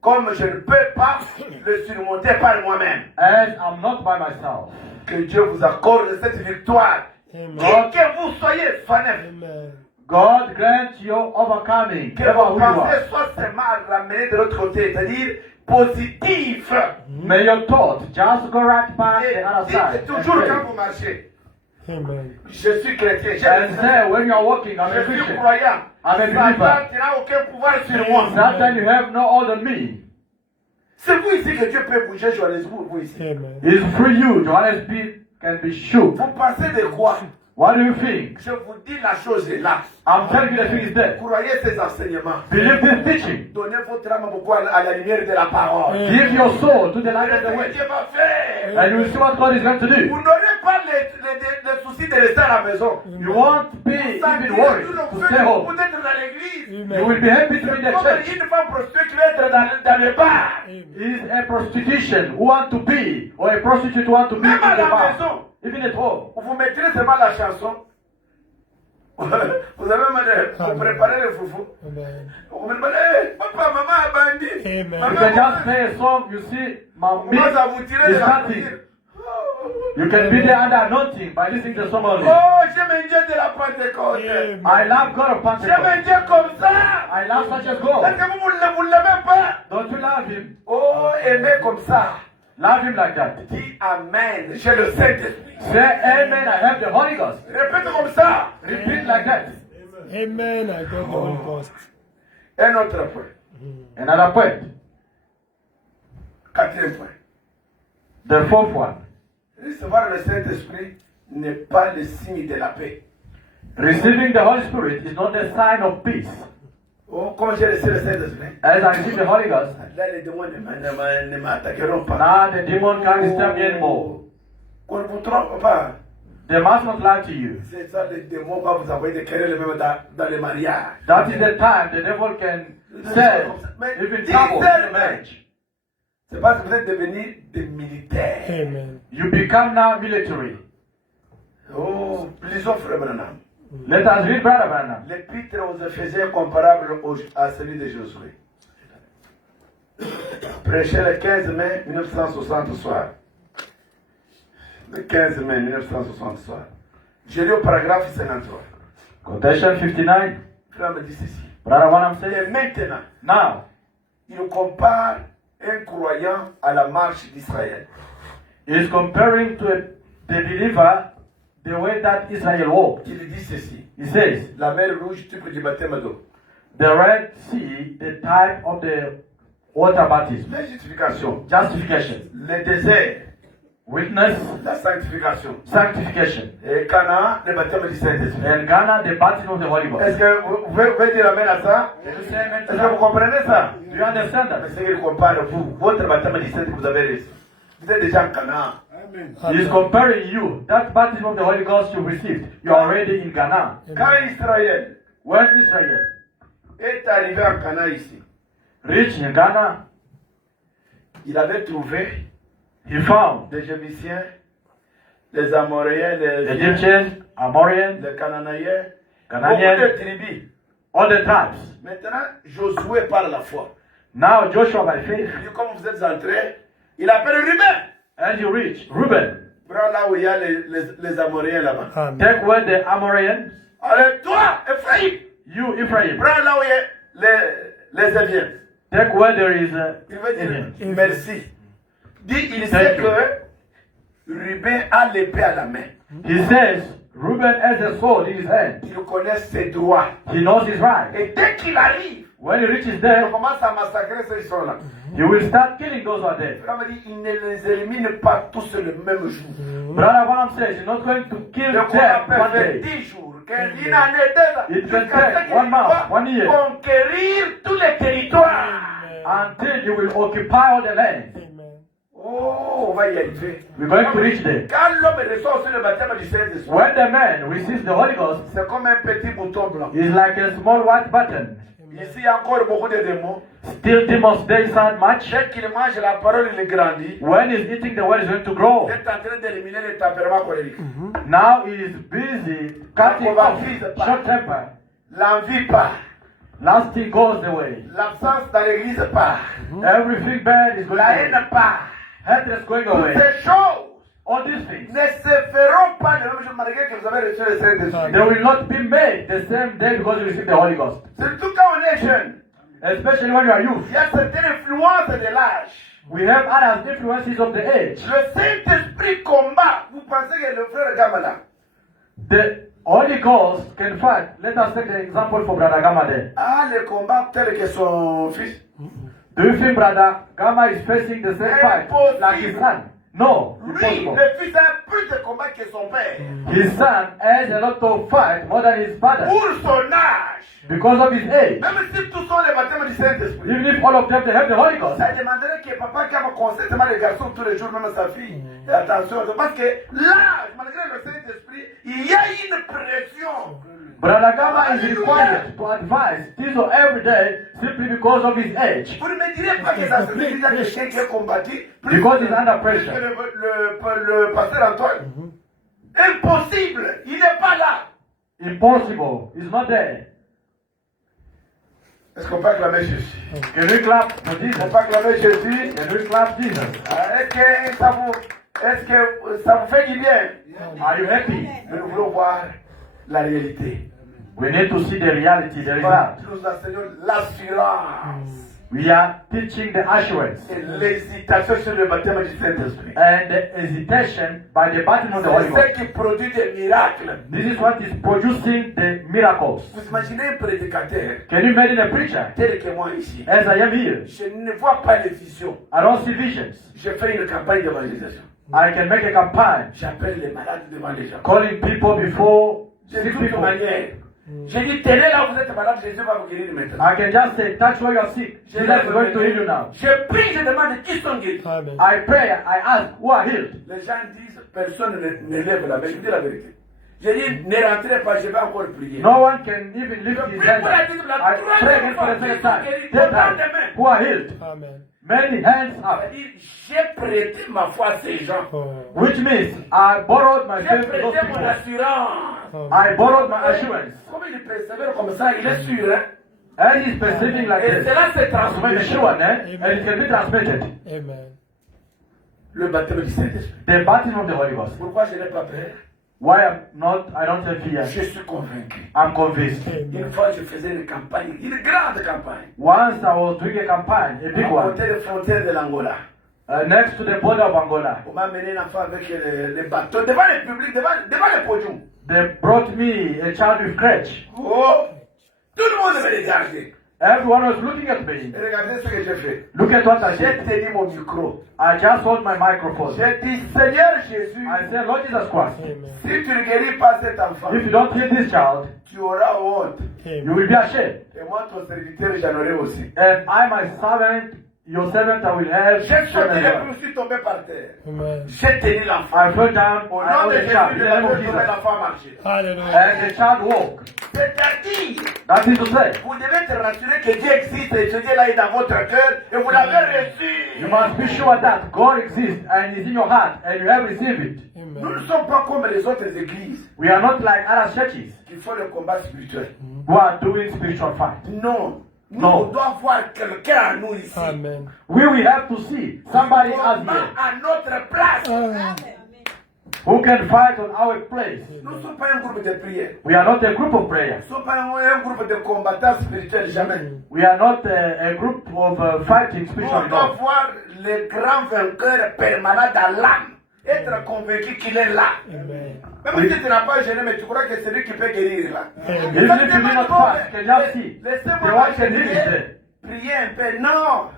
Comme je ne peux pas le surmonter par moi-même, as I'm not by myself. que Dieu vous accorde cette victoire. Amen. Qui que vous soyez, fanef, Amen. God grant your overcoming. que Whatever vos who you are. pensées soient seulement ramenées de l'autre côté, c'est-à-dire positif. May your thoughts just go right back Et the other dites side. and toujours pray. quand vous marchez, Amen. je suis chrétien, And say when you are walking, I'm a je suis Christian. croyant. I'm a Satan believer. n'a aucun pouvoir sur moi. Satan, you have no hold on me. C'est vous ici que Dieu peut bouger Johannesburg, vous ici. Amen. It's through you. Johannesburg can be shook. Vous pensez de quoi? What do you think? Je vous dis la chose est là. I'm telling you the thing is there. Croyez ces enseignements. Believe this teaching. Donnez votre âme beaucoup à la lumière de la parole. Give your soul to the light of Regardez the ce way. que Dieu va faire. And you will see what God is going to do. Vous n'aurez pas les soucis de rester à la maison. You won't be even worried to stay home. Vous êtes dans l'église. You will be happy to be in the Comme church. une femme prostituée qui va être dans le bar. Is a prostitution who want to be, or a prostitute who want to be in Même à the la bar. maison. Even at home. Vous mettrez seulement la chanson. Vous avez demandé pour préparer le foufou. Amen. Vous me demandez, papa, maman a bandit. Amen. You Maman, can just play a song, you see, my on commence à vous tirer is de la starting. cuisine. You can be there under anointing by listening to song only. Oh, j'aime un Dieu de la Pentecôte. Amen. I love God of J'aime un Pentecost. Dieu comme ça. I love such as Est-ce God. que vous ne l'aimez pas? Don't you love him? Oh, aimez comme ça. Love him like that. Dis Amen. J'ai le Saint-Esprit. Say amen, I have the Holy Ghost. Répète comme ça. Repeat like that. Amen. I got the Holy Ghost. Un autre point. Another point. Quatrième point. The fourth one. Recevoir le Saint-Esprit n'est pas le signe de la paix. Receiving the Holy Spirit is not a sign of peace. Oh, comment j'ai reçu le Saint-Esprit? As I receive the Holy Ghost, Là, les démons ne m'attaqueront pas. now the demon can't disturb me anymore. Qu'on ne vous trompe pas. They must not lie to you. C'est ça, les démons vont vous envoyer des querelles même dans les mariages. That is the time the devil can say, even trouble in the marriage. C'est parce que vous êtes devenus des militaires. Amen. You become now military. Oh, lisons Frère Branham. Let us read Brother Branham. L'épître aux Éphésiens est comparable à celui de Josué. Prêché le 15 mai 1960 soir. Le 15 mai 1960 soir. J'ai lu au paragraphe 53. Quotation 59. Frère me dit ceci. Brother Branham Et says, maintenant, now, il compare un croyant à la marche d'Israël. he is comparing to the believer the way that Israel walked. Il dit ceci. He says, La mer rouge, type du baptême d'eau. the Red Sea, the type of the water baptism. La justification. Justification. Le désert. Witness, La sanctification. sanctification. Et Canaan, le baptême du Saint-Esprit. And Ghana, the baptism of the Holy Ghost. Est-ce que vous pouvez dire amen à ça? Can you say amen to Est-ce que vous that? comprenez ça? Do you understand Mais that? c'est qu'il compare vous, votre baptême du Saint-Esprit que vous avez reçu. Vous êtes déjà en Canaan. He is comparing you. That baptism of the Holy Ghost you received. You are already in Ghana. Quand Israël When Israel est arrivé en Canaan ici, reached in Ghana, il avait trouvé he found des Jébusiens, les Amoréens, les Egyptians, Amorians, les Cananéens, beaucoup Canaaniens, de tribus. all the tribes. Maintenant, Josué par la foi. Now Joshua by faith, Il dit, comme vous êtes entrés, il appelle Ruben. as you reach Reuben, Prends là où il y a les Amoréens là-bas. Amen. take where the Amorians, Allez, toi, Ephraïm, you Ephraim, prends là où il y a les Éviens. take where there is Il veut dire Indians. merci. Dit, il Thank sait you. que Ruben a l'épée à la main. He says Reuben has a sword in his hand. Il connaît ses droits. He knows his rights. Et dès qu'il arrive, When he reaches il there, commence à massacrer ceux qui sont là. he will start killing those who are there. Comme dit, il ne les élimine pas tous le même jour. Brother Branham says he's not going to kill Le them combat peut one faire day. 10 jours, une année, 2 ans, It can jusqu'à take ce qu'il 1 month, va 1 year, conquérir tous les territoires. until you will occupy all the land. Amen. Oh, on va y arriver. We're going to reach there. Quand l'homme reçoit aussi le baptême du Saint-Esprit, When the man receives the Holy Ghost, c'est comme un petit bouton blanc. it's like a small white button. Ici, il y a encore beaucoup de démons. Still demons, they sound much. Dès qu'il mange la parole, il grandit. When he's eating, the word is going to grow. Il est en train d'éliminer les tempéraments colériques. Now he is busy cutting off short temper. L'envie part. Lasting goes away. L'absence dans l'église part. Everything bad is going La away. haine part. Hatred is going Toutes away. ces choses All these things, ne se feront pas de même chose malgré que vous avez reçu le Saint-Esprit. they will not be made the same day because you receive the Holy Ghost. Surtout quand on est jeune. Especially when you are youth. Il y a certaines influences de l'âge. We have other influences of the age. Le Saint-Esprit combat. Vous pensez que le frère Gamala, The Holy Ghost can fight. Let us take the example for Brother Gamma there. le combat tel que son fils. Do you think Brother Gamma is facing the same fight like his son? No, Lui, impossible. le fils a plus de combats que son père. His son has a lot of fight more than his father Pour son âge. because of his age. Même si tous sont les baptêmes du Saint-Esprit. Even if all of them they have the Holy Ghost, Ça demanderait que papa qui me constamment les garçons tous les jours, même sa fille. Et attention, parce que l'âge, malgré le Saint-Esprit, il y a une pression. Brother Gamma is required to advise Tizo every day simply because of his age. Vous ne me direz pas que dans cette église, il y a quelqu'un qui est combattu. Because he's under Plus que pressure. le pasteur Antoine. Impossible, il n'est pas là. impossible. It's not there. Est-ce qu'on peut acclamer Jésus? Can we clap for Jesus? On peut acclamer Jésus? Can we clap Jesus? Est-ce que ça vous fait du bien? Are you happy? Nous voulons voir la réalité. We need to see the reality, the Voilà, result. nous enseignons l'assurance We are teaching the assurance et l'hésitation sur le baptême du Saint-Esprit. and the hesitation by the baptism of the Holy C'est Ghost. ce qui produit des miracles. This is what is producing the miracles. Vous imaginez un prédicateur Can you imagine a preacher tel que moi ici? as I am here? Je ne vois pas les visions. I don't see visions. Je fais une campagne d'évangélisation. I can make a campaign J'appelle les malades devant les gens. calling people before De sick toute people. manière. J'ai dit, tenez là où vous êtes malade, Jésus va vous guérir maintenant. I can just say, touch where you are sick. Jesus is going to heal you now. Je prie, je demande qui sont guéris. Amen. I pray, I ask, who are healed? Les gens disent, personne ne lève la main. Je dis la vérité. J'ai dit, ne rentrez pas, je vais encore prier. No one can even lift his hand. I pray again for the second time. Third time. Who are healed? Amen. Many hands up. C'est-à-dire, j'ai prêté ma foi à ces gens. Oh. Which means I borrowed my J'ai faith to those prêté mon people. assurance. I borrowed my assurance. Comme il persévère comme ça, il est sûr. Hein? And he's perceiving like Et this. cela s'est To make transmis. sure, and it can be transmitted. Amen. Le baptême du Saint-Esprit. The baptism of the Holy Ghost. Pourquoi je n'ai pas peur? Why I don't have fear. Je suis convaincu. I'm convinced. Une Amen. fois, je faisais une campagne, une grande campagne, Once I was doing a campaign, a big à one, côté des frontières de l'Angola. next to the border of Angola. On m'a mené l'enfant avec les bateaux, devant le public, devant les podiums. They brought me a child with crutch. Oh! Tout le monde me regardait. Everyone was looking at me. Et regardez ce que j'ai fait. Look at what I J'ai did. tenu mon micro. I just hold my microphone. J'ai dit, Seigneur Jésus, I said, Lord Jesus Christ, Amen. si tu ne guéris pas cet enfant, if you don't heal this child, tu auras honte. you Amen. will be ashamed. Et moi, ton serviteur, j'en aurai aussi. And I, my servant, your servant, I will have J'ai shame sauté as et well. puis je suis tombé par terre. Amen. J'ai tenu l'enfant. I fell down, Au I nom hold de the Jésus, child, in le the name of baptême de Jesus. l'enfant a marché. Hallelujah. And the child walked. C'est-à-dire, That is to say, vous devez être rassuré que Dieu existe et ce Dieu-là est dans votre cœur et vous l'avez reçu. you must be sure that God exists and is in your heart and you have received it. Nous ne Amen. sommes pas comme les autres églises We are not like other churches qui font le combat spirituel. who are doing spiritual fight. Non. Nous, Non. on doit voir quelqu'un à nous ici. Amen. We will have to see somebody else Combat here à notre place. Amen. who can fight on our place. Nous ne sommes pas un groupe de prière. We are not a group of prayer. Nous ne sommes pas un groupe de combattants spirituels, jamais. We are not a group of fighting Nous, spiritual on doit God. voir le grand vainqueur permanent dans l'âme. Être convaincu qu'il est là. Amen. Même si tu n'as pas gêné, mais tu crois que c'est lui qui peut guérir là. Amen. Even if you do not fast, can just see. The Laissez-moi one can heal is prier, there. prier un peu. Non.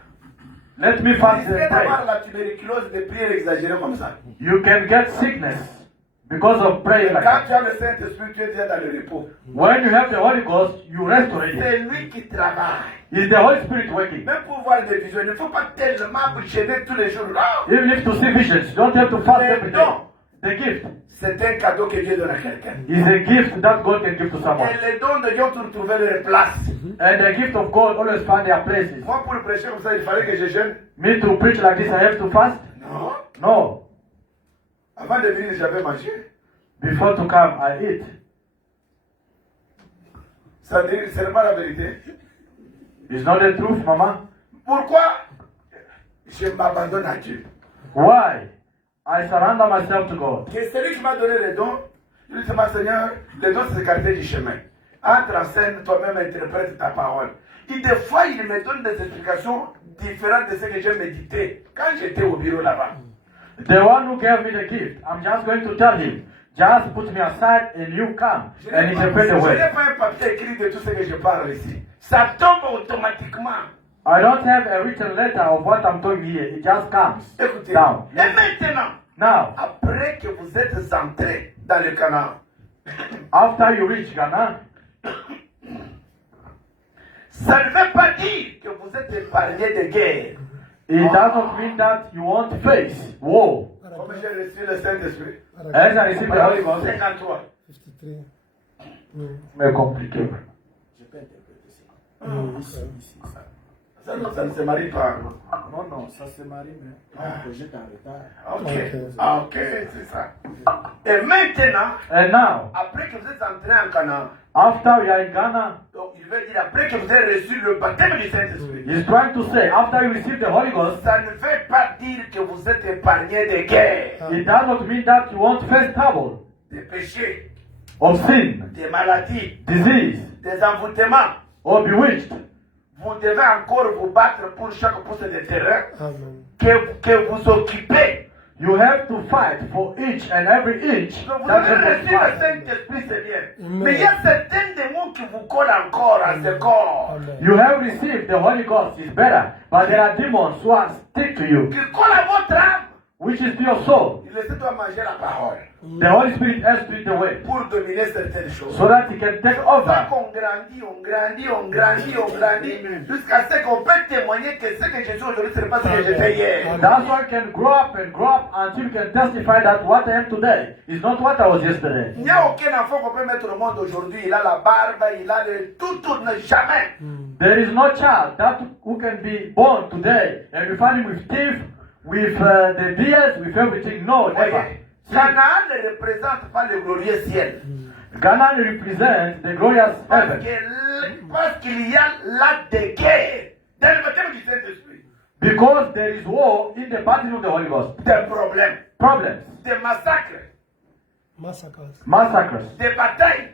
Let me fast Risquez and d'avoir pray. la tuberculose de prière exagérée comme ça. You can get sickness because of praying like Quand that. tu as le Saint-Esprit, tu es déjà dans le repos. When you have the Holy Ghost, you rest already. C'est lui qui travaille. Is the Holy Spirit working? Même pour voir des visions, il ne faut pas tellement vous gêner tous les jours. Non. Even if to see visions, you don't have to fast every day. Non. The gift C'est un cadeau que Dieu donne à quelqu'un. is a gift that God can give to someone. Et les dons de Dieu ont trouvé leur place. And the gift of God always find their places. Moi, pour le prêcher comme ça, il fallait que je jeûne. Me to preach like this, I have to fast? Non. No. Avant de venir, j'avais mangé. Before to come, I eat. Ça dit, ce n'est pas la vérité. It's not the truth, Mama. Pourquoi je m'abandonne à Dieu? Why? I surrender myself to God. Que celui qui m'a donné les dons, je lui dis, ma Seigneur, les dons c'est écarté du chemin. Entre en scène, toi-même interprète ta parole. Et des fois, il me donne des explications différentes de ce que j'ai médité quand j'étais au bureau là-bas. The one who gave me the gift, I'm just going to tell him, just put me aside and you come Je and n'ai interpret the pas word. un papier écrit de tout ce que je parle ici. Ça tombe automatiquement. I don't have a written letter of what I'm doing here. It just comes Écoutez. down. Et maintenant, Now, après que vous êtes entrés dans le Canaan, after you reach Ghana, ça ne veut pas dire que vous êtes épargnés de guerre. it doesn't mean that you won't face war. Comme j'ai reçu le Saint-Esprit. As I receive the Holy Ghost, 53. 53. mais compliqué. Je peux interpréter ça. Ça ne se marie pas. Non, non, ça se marie, mais un projet en retard. Ok. Ok. Ah, ok, c'est ça. Et maintenant, And now, après que vous êtes entré en Canaan, after we are in Ghana, donc il veut dire après que vous avez reçu le baptême du Saint-Esprit, he's trying to say, after you receive the Holy Ghost, ça ne veut pas dire que vous êtes épargné des guerres, it does not mean that you won't face trouble des péchés, of sin, des maladies, disease, des envoûtements. or bewitched. Vous devez encore vous battre pour chaque pouce de terrain Amen. que vous occupez. You have to fight for each and every inch Donc vous that avez you reçu le must fight. Saint-Esprit, c'est bien. Amen. Mais il y a certains démons qui vous collent encore à ce corps. Amen. You have received the Holy Ghost, is better, but there are demons who are stick to you, Qui collent à votre âme. which is to your soul. Il essaie de manger la parole The Holy Spirit has to eat the way, pour dominer certaines choses. so that he can take C'est pour ça over. qu'on grandit, jusqu'à ce qu'on peut témoigner que ce que je suis aujourd'hui, ce n'est pas ce que j'étais hier. That's why you can grow up until you can testify that what I am today is not what I was yesterday. Il n'y a aucun enfant qu'on peut mettre au monde aujourd'hui. Il a la barbe, il a le tout, jamais. There is no child that who can be born today and you find him with teeth, with the beard, with everything. No, never. Voyez, Canaan ne représente pas le glorieux ciel. Ghana represents the glorious heaven Parce qu'il y a là des guerres dans le baptême du Saint-Esprit. because there is war in the baptism of the Holy Ghost. Des problèmes, Problems, des massacres, Massacres. massacres, des batailles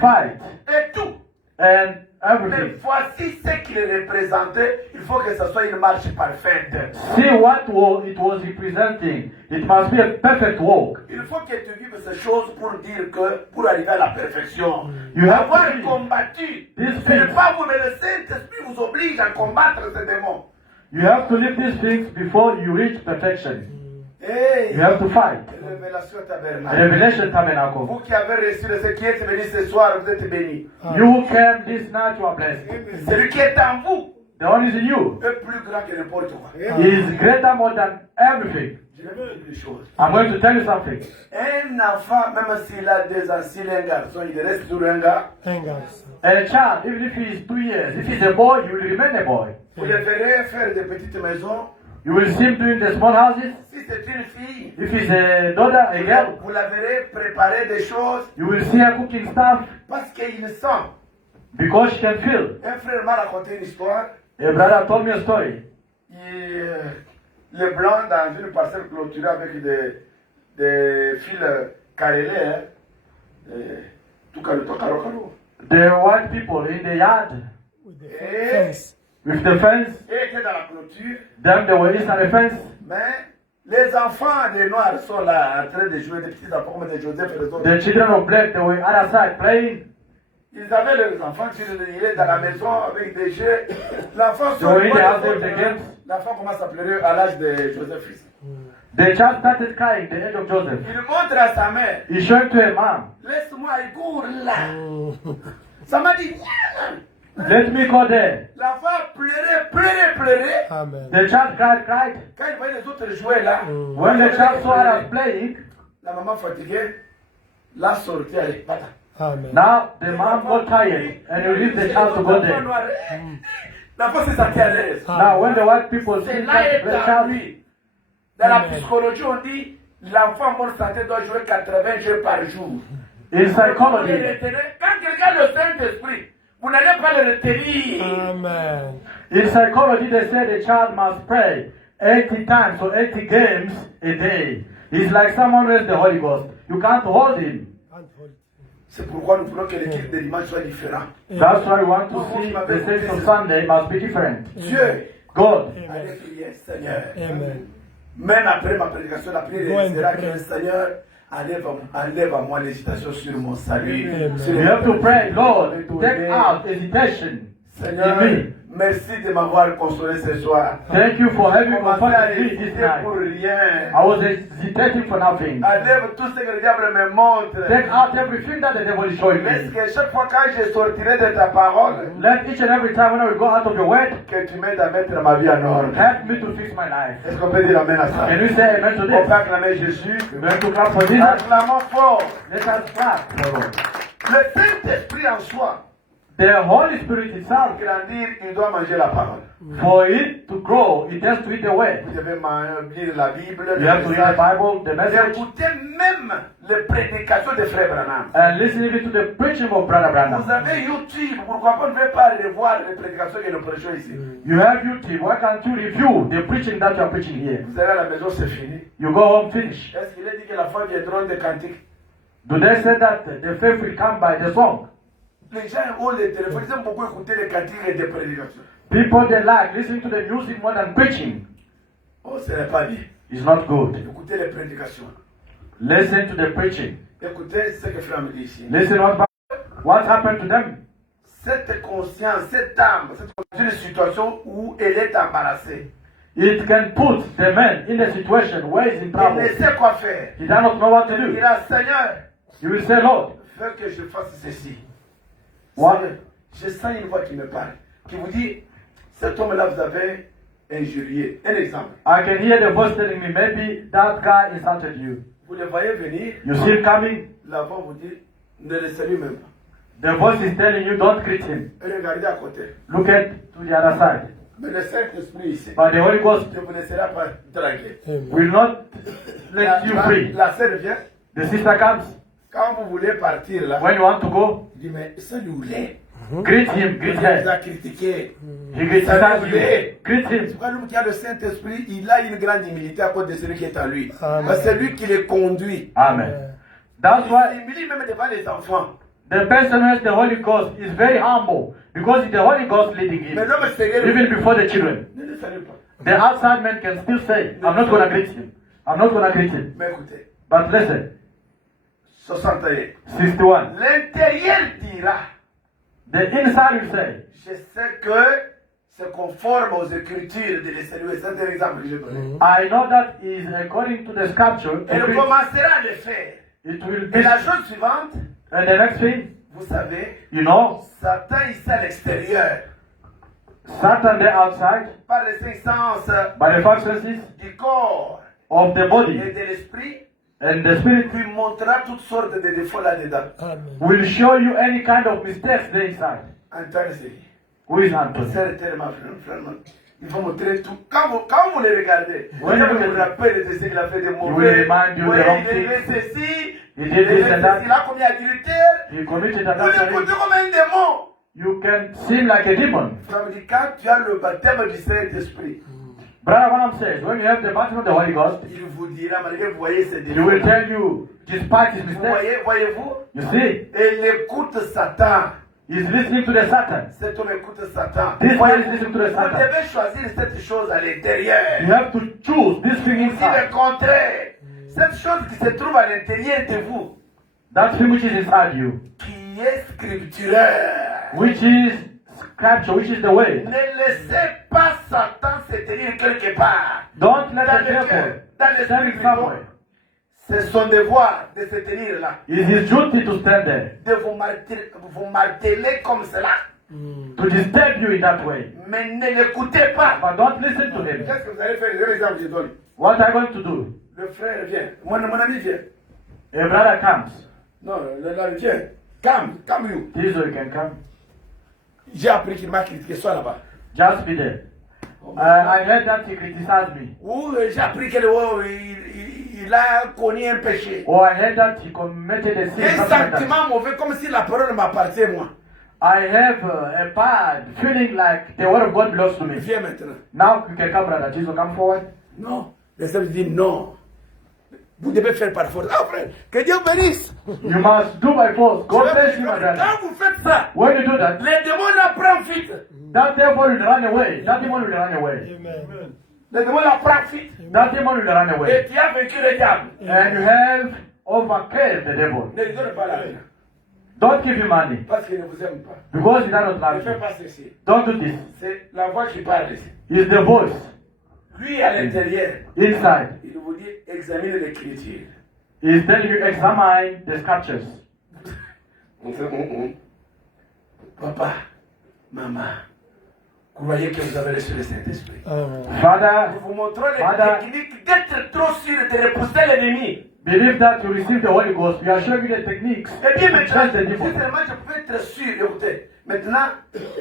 fight, et tout. and Mais everything. voici ce qu'il représentait. Il faut que ce soit une marche parfaite. See what war it was representing. It must be a perfect walk. Il faut que tu vives ces choses pour dire que pour arriver à la perfection, You have avoir to live combattu, these ce n'est things. pas vous, mais le Saint-Esprit vous oblige à combattre ces démons. You have to live these things before you reach perfection. Hey, You have to fight. révélation tabernacle. Revelation Tabernacle. Vous qui avez reçu de ce qui est venu ce soir, vous êtes bénis. You who came this night, you are blessed. Celui qui est en vous The one is in you est plus grand que n'importe quoi. is greater more than everything. Je vais vous dire une chose. I'm going to tell you something. Un enfant, même s'il a 2 ans, s'il est un garçon, il reste toujours un gars. Hangouts. A child, even if he is 2 years, if he's a boy, he will remain a boy. Vous le verrez faire des petites maisons. You will see him doing the small houses. Si c'est une fille, If he's a daughter, a girl, vous la verrez préparer des choses you will see her cooking stuff parce qu'il sent. because she can feel. Un frère m'a raconté une histoire. A brother told me a story. Les blancs dans une parcelle clôturée avec des fils carrelés, hein, tout carré, caro. The white people in the yard With the Eh. fence. with the fence, Et étaient dans la clôture, them they were inside the fence. mais les enfants des Noirs sont là en train de jouer, des petits enfants comme des Joseph et les autres. The children of black they were other side playing. Ils avaient leurs enfants, ils étaient dans la maison avec des jeux. L'enfant They were in the house with the games. L'enfant commence à pleurer à l'âge de Joseph. The child started crying at the age of Joseph. Il montre à sa mère, He showed to a mom, laisse-moi il court là. Ça m'a dit, Nya! let me go there. L'enfant a pleuré. Amen. The child cried. Quand il voyait les autres jouer là, When the child saw others playing, la maman fatiguée l'a sorti à l'épata. Amen. now the mom got tired and released the child to go there. L'enfant s'est senti à l'aise. Now when the white people see C'est là that est the en child, lui. Dans la Amen. psychologie, on dit l'enfant en bonne santé doit jouer 80 jeux par jour. in Vous le psychology, retenez. Quand quelqu'un a le Saint-Esprit, vous n'allez pas le retenir. Amen. in psychology they say the child must pray 80 times or 80 games a day. He's like someone who has the Holy Ghost. You can't hold him. And hold. C'est pourquoi nous voulons que l'équipe de dimanche soit différente. That's why we want to see the saints on Sunday must be different. Dieu, God, allez prier, Seigneur. Amen. Même après ma prédication, la prière Go and sera pray. que Seigneur, enlève à moi l'hésitation sur mon salut. Amen. Sur you have to pray, Lord, take out hesitation Seigneur, in me. merci de m'avoir consolé ce soir. Thank you for having Commencé à comforted me this hésiter pour night. rien. I was hesitating for nothing. Enlève tout ce que le diable me montre. Take out everything that the devil is showing Mais me. que chaque fois quand je sortirai de ta parole, Let each and every time when I will go out of your word, que tu m'aides à mettre ma vie en ordre. help me to fix my life. Est-ce qu'on peut dire amen à ça? Can you say amen to On this? peut acclamer Jésus. We're going to clap for Jesus. Acclamons fort. Let us clap for Lord. Le Saint-Esprit en soi The Holy Spirit Pour itself, grandir, il doit manger la parole. for it to grow, it has to eat the word. Vous devez lire la Bible, You have to read the Bible, the message, écouter même les prédications de Frère Branham. and listen even to the preaching of Brother Vous Branham. avez YouTube, pourquoi pas ne pouvez pas revoir les prédications que nous prêchons ici? You have YouTube. Why can't you review the preaching that you are preaching here? Vous allez à la maison, c'est fini. You go home, finish. Est-ce qu'il a dit que la foi viendra des cantiques? Do they say that the faith will come by the song? Les gens ont les téléphones, ils aiment beaucoup écouter les cantiques et des prédications. People, they like listening to the music more than preaching. Oh, ce n'est pas bien. It's not good. Écoutez les prédications. Listen to the preaching. Écoutez ce que Frère me dit ici. Listen what happened to them. Cette conscience, cette âme, cette une situation où elle est embarrassée. It can put the man in a situation where he's in Il trouble. ne sait quoi faire. He does not know what to Il do. dit, Seigneur, You will say, Lord, veux que je fasse ceci. What? Seigneur, je sens une voix qui me parle, qui vous dit, cet homme-là vous avez injurié. Un exemple. I can hear the voice telling me, maybe that guy insulted you. Vous le voyez venir, You see him coming. la voix vous dit, ne le salue même pas. The voice is telling you, don't greet him. Regardez à côté. Look at to the other side. Mais le Saint-Esprit ici But the Holy Ghost ne vous laissera pas tranquille. will not let you free. La sœur vient, The sister comes. quand vous voulez partir là, When you want to go, il dit, mais salut-les. greet him, greet Il vous her. a critiqué. He criticizes you. Greet him. Pourquoi l'homme qui a le Saint-Esprit, il a une grande humilité à cause de celui qui est en lui. Amen. Parce que c'est lui qui les conduit. Amen. That's why Il humilie même devant les enfants. the person who has the Holy Ghost is very humble because it's the Holy Ghost leading Mais him, l'homme sérieux, even before the children. ne le salue pas. The outside man can still say, I'm not going to greet him. I'm not going to greet him. Mais écoutez, But listen, 61. 61. L'intérieur dira, The inside will say, je sais que c'est conforme aux Écritures de les saluer. C'est un exemple que je donne. I know that is according to the scripture. Et il commencera à le faire. It will Et be. la chose suivante, And the next thing, vous savez, you know, Satan ici à l'extérieur, Satan the outside, par les cinq sens by the five senses du corps of the et body de l'esprit, and the spirit, lui montrera toutes sortes de défauts là-dedans. Amen. will show you any kind of mistakes there inside. Antoine Série. Who is Anthony? C'est tellement vraiment. Il faut montrer tout. Quand vous les regardez, Oui, vous oui, vous oui. rappelez de ce qu'il a fait de will mauvais. remind you Oui, the wrong il a things. fait ceci. He did this and that. Il a commis adultère. He committed Vous adultery. l'écoutez comme un démon. You can seem like a demon. Ça veut dire quand tu as le baptême du Saint-Esprit, Brother Branham says, when you have the baptism of the Holy Ghost, il vous dira, malgré que vous voyez ces he will défauts. tell you, despite his Vous mistakes, voyez-vous? you see, Et il écoute Satan. he's listening to the Satan. Cet homme écoute Satan. This Voyez-vous, man is listening to the vous Satan. devez choisir cette chose à l'intérieur. You have to choose this thing Si inside. le contraire, cette chose qui se trouve à l'intérieur de vous, That thing which is inside you, qui est scripturaire, which is scripture, which is the way. ne laissez pas Satan se tenir quelque part. Don't let Dans the le cœur, devil dans l'esprit stand plutôt. somewhere. C'est son devoir de se tenir là, It is his duty to stand there, de vous marteler comme cela, to disturb you in that way. mais ne l'écoutez pas. But don't listen to him. Qu'est-ce que vous allez faire? Je l'exemple que je donne. What are you going to do? Le frère vient, mon ami vient. A brother comes. Non, l'ami vient. Come you. This way you can come. J'ai appris qu'il m'a critiqué, sois là-bas. Just be there. I heard that he criticized me. Ou j'ai appris qu'il il a connu un péché. Or I heard that he committed a sin. Un Something like that. sentiment mauvais, comme si la parole m'appartient moi. I have a bad feeling like the word of God belongs to me. Viens maintenant. Now you can come, brother Jesus, come forward. Non. Le Seigneur dit non. Vous devez faire par force. Ah frère, que Dieu bénisse. You must do by force. God bless you, my brother. Quand vous faites ça, When you do that, les démons la prennent vite. that devil will run away. That demon will run away. Amen. Les démons la prennent vite. That demon will run Et away. tu as vaincu le diable. And you have overcame the devil. Ne lui donne pas l'argent. Don't give him money Parce qu'il ne vous aime pas. because he does not Ne love fais you. pas ceci. Don't do this. C'est la voix qui parle ici. It's the voice Lui à l'intérieur, inside. il vous dit examine l'écriture. He's telling you examine the scriptures. Papa, maman, croyez que vous avez reçu le Saint-Esprit. Amen. Father, Nous vous montrons les Father, techniques d'être trop sûr de repousser l'ennemi. believe that you receive the Holy Ghost. We are showing you the techniques Et bien to maintenant, chase the si demon. seulement je pouvais être sûr, écoutez, maintenant,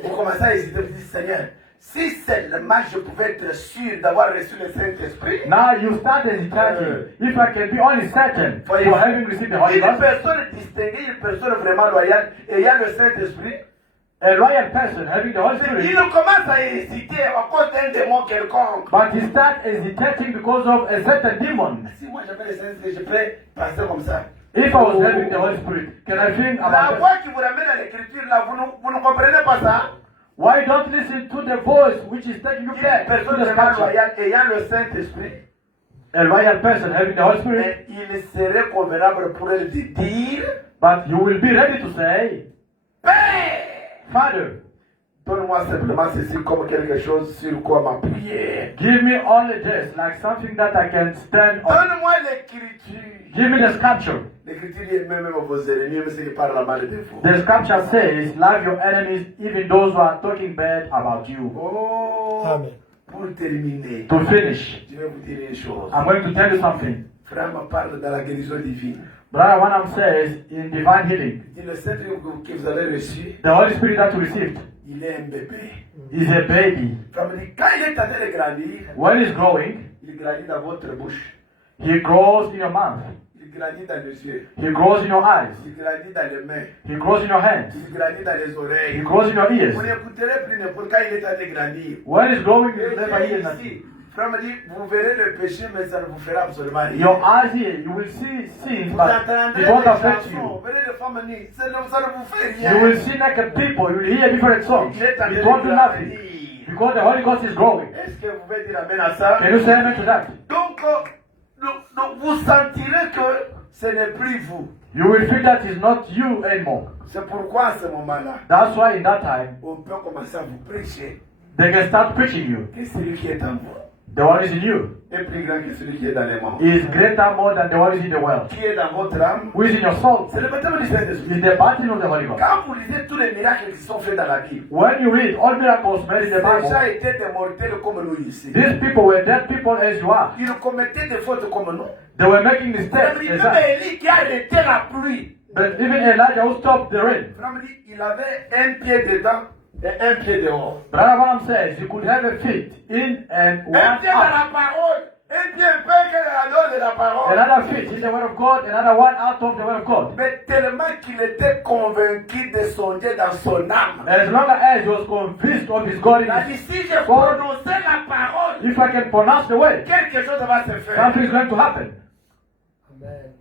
vous commencez à hésiter, vous dites, Seigneur, si seulement je pouvais être sûr d'avoir reçu le Saint-Esprit, Now you start hesitating. If I can be only certain for having received the Holy une Ghost, personne distinguée, une personne vraiment loyale, ayant le Saint-Esprit, a loyal person having the Holy il Spirit, commence à hésiter à cause d'un démon quelconque. but he starts hesitating because of a certain demon. Si moi j'avais le Saint-Esprit, je pourrais passer comme ça. If I was having the Holy Spirit, can I think La about that? voix qui vous ramène à l'écriture, là, vous ne comprenez pas ça? Why don't listen to the voice which is taking you Une back to personne the vraiment scripture? loyale, ayant le Saint-Esprit, A loyal person having the Holy Spirit, mais il serait convenable pour elle de dire, but you will be ready to say, Père, Father, donne-moi simplement ceci comme quelque chose sur quoi m'appuyer. give me only this, like something that I can stand on. Donne-moi l'écriture. Give me the scripture. L'écriture dit même vos ennemis, même ceux qui parlent mal de vous. The scripture says, love your enemies, even those who are talking bad about you. Oh, Amen. pour terminer, To finish, je vais vous dire une chose. I'm going to tell you something. Frère me parle de la guérison divine. Brother Wanham says, in divine healing, Il dit le Saint-Esprit que vous avez reçu, the Holy Spirit that you received il est un bébé. is a baby. Frère me dit, quand il est en train de grandir, When he's growing, il grandit dans votre bouche. he grows in your mouth. Il grandit dans les yeux. He grows in your eyes. Il grandit dans les mains. He grows in your hands. Il grandit dans les He oreilles. grows in your ears. Vous n'écouterez plus n'importe quand il est en train de grandir. When he's growing, Et you never hear nothing. ici, frère me dit, vous verrez le péché, mais ça ne vous fera absolument rien. Your eyes here, you will see sins, Vous but entendrez it won't des affect chansons, you. vous verrez des femmes nues, ça ne vous fait You rien. will see naked people, you will hear different songs. Il est en train It de won't do nothing. grandir. Because the Holy Ghost is growing. Est-ce que vous pouvez dire amen à ça? Can you say amen to that? Donc, vous sentirez que ce n'est plus vous. You will feel that it's not you anymore. C'est pourquoi à ce moment-là, That's why in that time, on peut commencer à vous prêcher they can start preaching you. que celui qui est en vous The one is in you est plus grand que celui qui est dans les mondes. is greater more than the one is in the world. Qui est dans votre âme, Who is in your soul c'est le baptême du Saint-Esprit. is the baptism of the Holy Ghost. Quand vous lisez tous les miracles qui sont faits dans la Bible, When you read all miracles made in the ces gens Bible, étaient des mortels comme nous ici. these people were dead people as you are. Ils commettaient des fautes comme nous. They were making mistakes. Même as us. Élie qui a arrêté la pluie, But even Elijah who stopped the rain. il avait un pied dedans et un pied dehors. Brother Branham says you could have a feet in and one Un pied dans out. la parole, un pied un peu que la dose de la parole. Another feet in the word of God, another one out of the word of God. Mais tellement qu'il était convaincu de songer dans son âme. As long as he was convinced of his Il God, a dit, si je prononçais la parole, if I can pronounce the word, quelque chose va se faire. something is going to happen. Amen.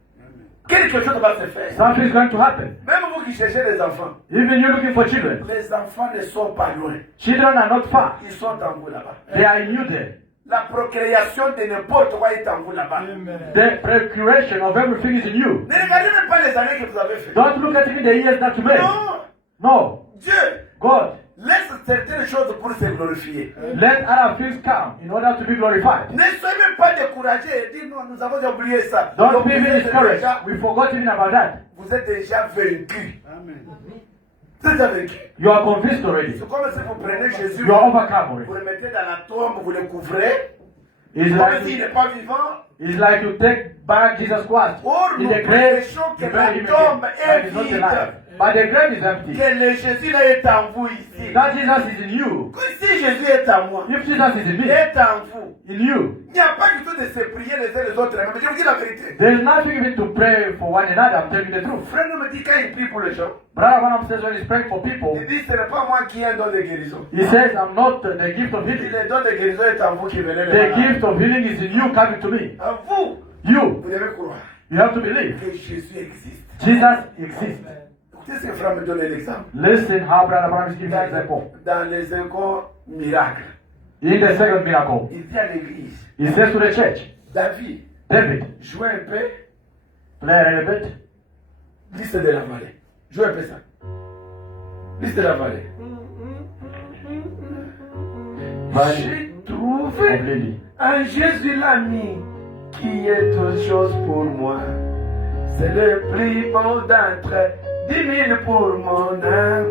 Quelque chose va se faire. Something is going to happen. Même vous qui cherchez les enfants, Even you looking for children. les enfants ne sont pas loin. Children are not far. Ils sont en vous là-bas. They are in you there. La procréation de n'importe quoi est en vous là-bas. Amen. The procuration of everything is in you. Ne regardez même pas les années que vous avez fait. Don't look at even the years that you made. Non, No. Dieu God, laisse certaines choses pour se glorifier. let other things come in order to be glorified. Ne soyez même pas découragés et dites non, nous avons oublié ça. Don't Donc, be even discouraged. We forgot even about that. vous êtes déjà vaincus. Vous êtes déjà vaincus. You are convinced already. C'est comme si vous prenez Jésus, You are overcome vous already. le mettez dans la tombe, vous le couvrez, It's comme s'il like, n'est pas vivant. it's like you take back Jesus Christ Or in nous the grave, prêchons que you la bury him tombe again, est but he's not vide. alive. But the grave is empty. Que le Jésus là est en vous ici. That Jesus is in you. Si Jésus est en moi, If Jesus is in il me, est en vous. in you, Il n'y a pas du tout de se prier les uns les autres. Mais je vous dis la vérité. there is nothing even to pray for one another. I'm telling you the truth. Frère nous me dit quand il prie pour les gens, Brother Branham says when he's praying for people, il dit ce n'est pas moi qui ai un don de guérison. he says, I'm not the gift of Il dit healing. le don de guérison est en vous qui venez les The malades. gift of healing is in you coming to me. En vous, You, vous devez croire you have to believe. que Jésus existe. Jesus exists. Écoutez ce que frère me donne l'exemple. Listen how Brother Branham is giving an example. Dans les écoles miracles, In the second miracle, il dit à l'église, he says to the church, David, David, jouez un peu play a little bit. liste de la vallée. Jouez un peu ça. Liste de la vallée. J'ai of trouvé Lily. un Jésus l'ami qui est toute chose pour moi. C'est le plus beau d'entre 10 000 pour mon âme.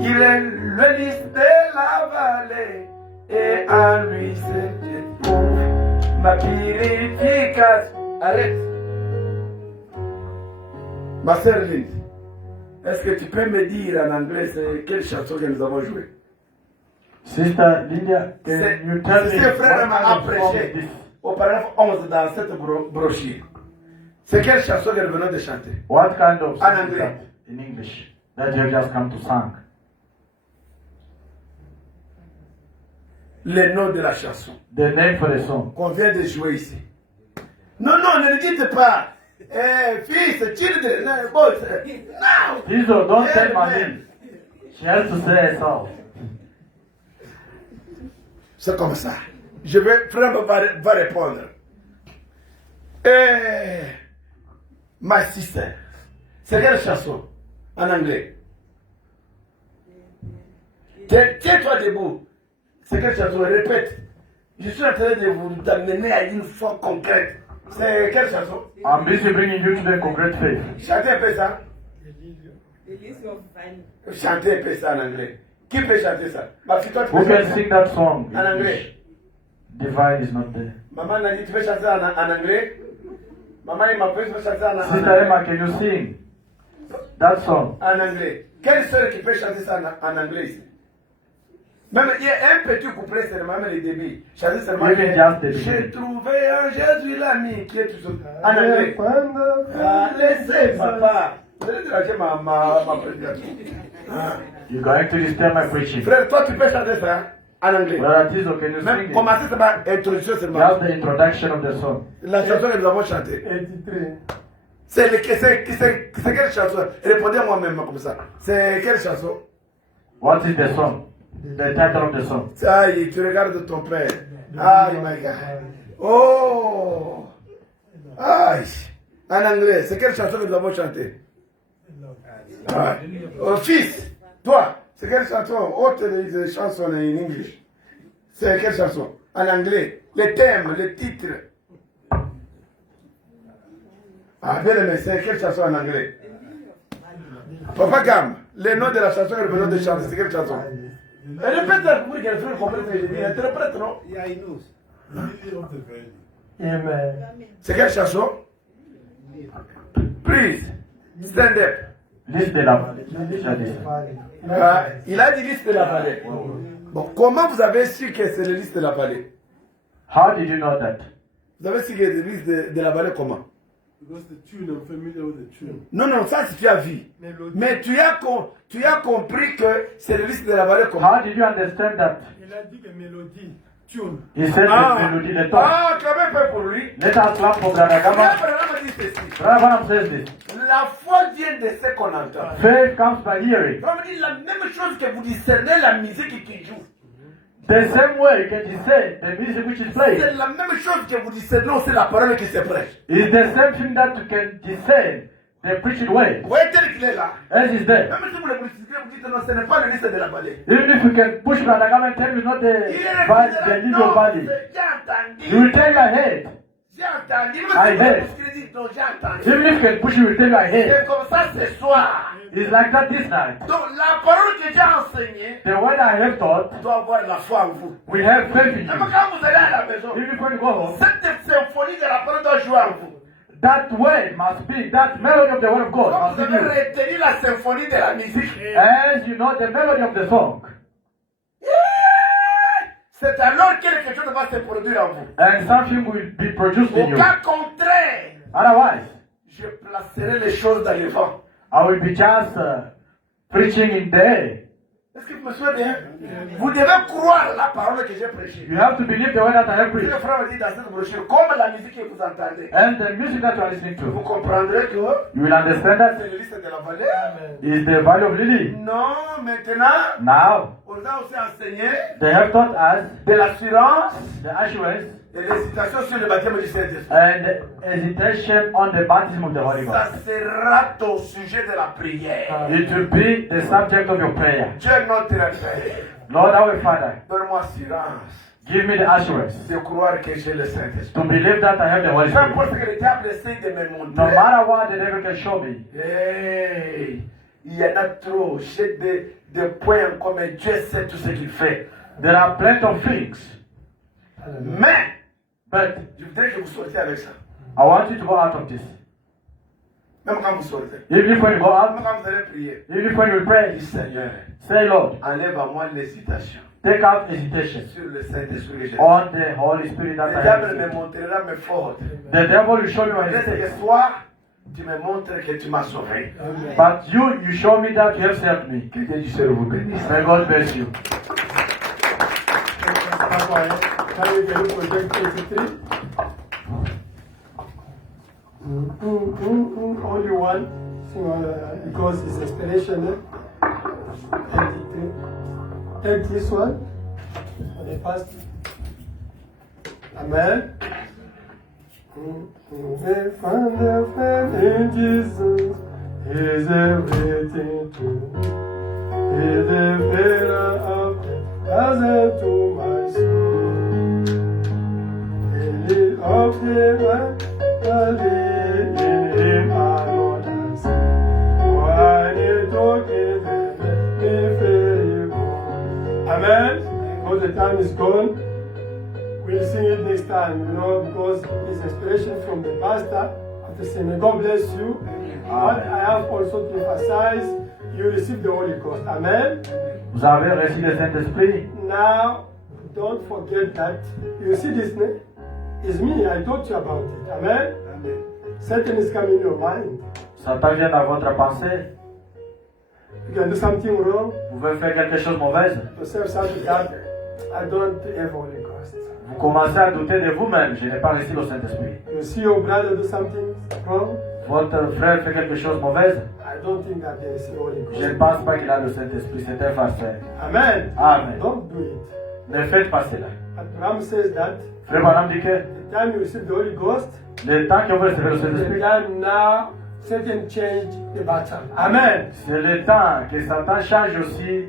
Il est le lys de la vallée et en lui c'est pour ma purification. Arrête. Ma sœur Lise, est-ce que tu peux me dire en anglais c'est quelle chanson que nous avons jouée? Sister Lydia, can you tell me C'est what frère m'a kind of song apprécié is this? au paragraphe 11 dans cette brochure. C'est quelle chanson que nous venons de chanter? What kind of En song is anglais. that in English that you have just come to sing? Le nom de la chanson The name for the song. qu'on vient de jouer ici. Non, non, ne le dites pas. Fils, children, boys. No. Tizo, don't tell my Amen. name. She has to say herself. C'est comme ça. Je vais, frère va répondre. My sister. C'est quelle chanson en anglais? Tiens-toi debout. C'est quelle chanson? Répète. Je suis en train de vous amener à une foi concrète. C'est quelle chanson? I'm busy bringing you to the concrete faith. Chantez un peu ça. The list of fun. Chantez un peu ça en anglais. Qui peut chanter ça? Ma fille, toi, tu Who peux can chanter ça? sing that song? in En English? anglais. Divine is not there. Maman Nani, tu peux chanter en anglais? Maman Emma, tu peux chanter en Sister anglais? Emma, can you sing that song? En anglais. Quelle sœur qui peut chanter ça en anglais ici? Même il y a un petit couplet seulement, même le début. Chanter seulement. Even just the beginning. J'ai trouvé en Jésus l'ami qui est tout seul. En anglais. Quando Ah, laissez papa. Vous allez traduire ma prédication. Ah. You're going to disturb my preaching. Frère, toi tu peux chanter ça en anglais. Brother Tizo, can you Même sing commencer it? c'est par introduction seulement. Just the introduction of the song. La chanson que nous avons chantée. intitulé C'est quelle chanson? Répondez-moi même comme ça. C'est quelle chanson? What is the song? The title of the song. Aïe, tu regardes ton père. Aïe, my God. Oh! Aïe! En anglais, c'est quelle chanson que nous avons chantée? Oh, fils, toi, c'est quelle chanson? Autre des chansons en English. C'est quelle chanson? En anglais. Le thème, le titre. Ah, bien aimé, c'est quelle chanson en anglais? Papa Gam, le nom de la chanson que nous venons de chanter, c'est quelle chanson? Répète pour que les frères comprennent ce que je dis. Interprète, non? Yeah, he knows. Lily of the Valley. Amen. C'est quelle chanson? Please, stand up. Liste de la Il a dit liste de la vallée. Bon, comment vous avez su que c'est le liste de la vallée? How did you know that? Vous avez su que c'est le liste de la vallée comment? Because the tune, I'm familiar with the tune. Non, non, ça c'est tu as vu. Mais tu as compris que c'est le liste de la vallée comment? How did you understand that? Il a dit que mélodie, tune. He said the melody, the tone. Ah, clamez peu pour lui. Let us clap for Brother Gama. Abraham dit ceci. Brother Branham says this. La foi vient de ce qu'on entend. Faith comes by hearing. On dit la même chose que vous discernez la musique qui joue. The same way you can discern the music which is played. C'est la même chose que vous discernez aussi la parole qui se prêche. It's the same thing that you can discern the preaching way. Vous voyez tel qu'il est là. As is there. Même si vous le discutez, vous dites non, ce n'est pas le liste de la vallée. Even if you can push Brother Gama and tell me not Il est the legal non, valley. j'ai You will entendu. tell your head. J'ai entendu. I heard. Non, j'ai entendu. Even if you can push, you will tell your head. C'est comme ça ce soir. It's like that this night. Donc la parole que j'ai enseignée The word I have taught, doit avoir la foi en vous. we have faith in Même you. quand vous allez à la maison, Even if when you go home, cette symphonie de la parole doit jouer en vous. that word must be, that melody of the word of God Comme must vous be avez you. retenu la symphonie de la musique, As you know the melody of the song. c'est alors que quelque chose va se produire en vous. And something will be produced in Au you. cas contraire, Otherwise, je placerai les choses dans le vent. I will be just preaching in the air. Est-ce que vous me suivez bien? Vous devez croire la parole que j'ai prêchée. You have to believe the word that I have Le preached. frère dit dans cette brochure, comme la musique que vous entendez, And the music that you are listening vous to. comprendrez que You will understand that c'est le liste de la vallée. is the valley of Lily. Non, maintenant, Now, on a aussi enseigné they have taught us de l'assurance the assurance et l'hésitation sur le baptême du Saint-Esprit. and hesitation on the baptism of the Holy Ça Ghost. sera ton sujet de la prière. It will be the subject of your prayer. Dieu notre Père, Lord our Father, donne-moi assurance give me the assurance de croire que j'ai le Saint-Esprit. to believe that I have the Holy Peu importe Spirit. ce que le diable essaie de me No montrer. matter what the devil can show me, Hey, il y en a trop. J'ai des points comme Dieu sait tout ce qu'il fait. there are plenty of things, Mais, but je voudrais que vous sortiez avec ça. I want you to go out of this. Même quand vous sortez. Even if when you go Même out, quand vous allez prier. even if when you pray, Dis Seigneur, say, Lord, enlève à moi l'hésitation take out hesitation sur le Saint-Esprit que j'ai. on the Holy Spirit Le that I diable have. me montrera mes fautes. The devil will show me my Peut-être mistakes. que toi, tu me montres que tu m'as sauvé. But you show me that you have saved me. Que Dieu du ciel vous bénisse. May God bless you. Can you get project 23? Only one, because it's inspirational. 23. Take this one for the first. Amen. The Father, friend in Jesus is everything to me. He's the pillar of the thousand to my soul. He is of the right, in him alone I see. Why he took it and me faithful. Amen. Because the time is gone. We'll sing it next time, because it's inspiration from the pastor. After saying, God bless you. What I have also to emphasize, you receive the Holy Ghost. Amen. Vous avez reçu le Saint-Esprit. Now, don't forget that. You see this name? It's me. I told you about it. Amen. Satan is coming in your mind. Satan vient dans votre pensée. You can do something wrong. Vous pouvez faire quelque chose de mauvaise. Yourself something that I don't have Holy Ghost. Vous commencez à douter de vous-même. Je n'ai pas reçu le Saint-Esprit. You see your brother do something wrong. Votre frère fait quelque chose de mauvaise. I don't think that there is Holy Je ne Ghost. pense pas qu'il a le Saint-Esprit. C'est un farceur. Amen. Amen. Don't do it. Ne faites pas cela. Abraham says that Frère Branham dit que the time you receive the Holy Ghost, le temps que vous recevez le the Saint-Esprit, time now Satan change the battle. Amen. c'est le temps que Satan change aussi.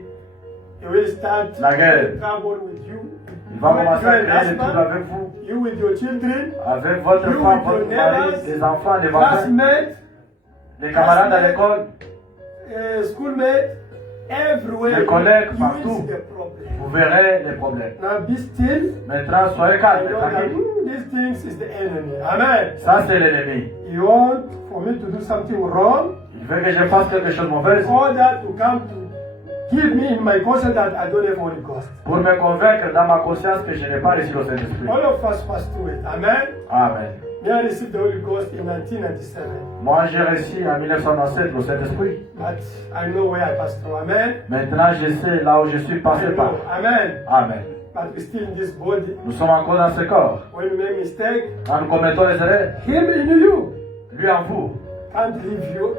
He will start La guerre. trouble with you. Il va commencer à You and créer des troubles husband, avec vous, you with your children, avec votre You femme, with your votre mari, neighbors, les enfants, les voisins, classmates, les camarades à l'école. schoolmates, everywhere. Les collègues you partout. will see the problem. Vous verrez les problèmes. Now be still. Maintenant, soyez I calme, know that tranquille. these things is the enemy. Amen. Ça, c'est l'ennemi. You want for me to do something wrong, Il veut que je fasse quelque chose de mauvais in order to come to give me in my conscience that I don't have Holy Ghost. pour me convaincre dans ma conscience que je n'ai pas reçu le Saint-Esprit. All of us pass through it. Amen. Amen. Me, I received the Holy Ghost in 1997, Moi, j'ai reçu en 1997 le Saint-Esprit. but I know where I passed through. Amen. Maintenant, je sais là où je suis I passé par. know. Amen. Amen. But we're still in this body. Nous sommes encore dans ce corps. When you make mistake, Quand nous commettons les erreurs, Him in you lui en vous, can't leave you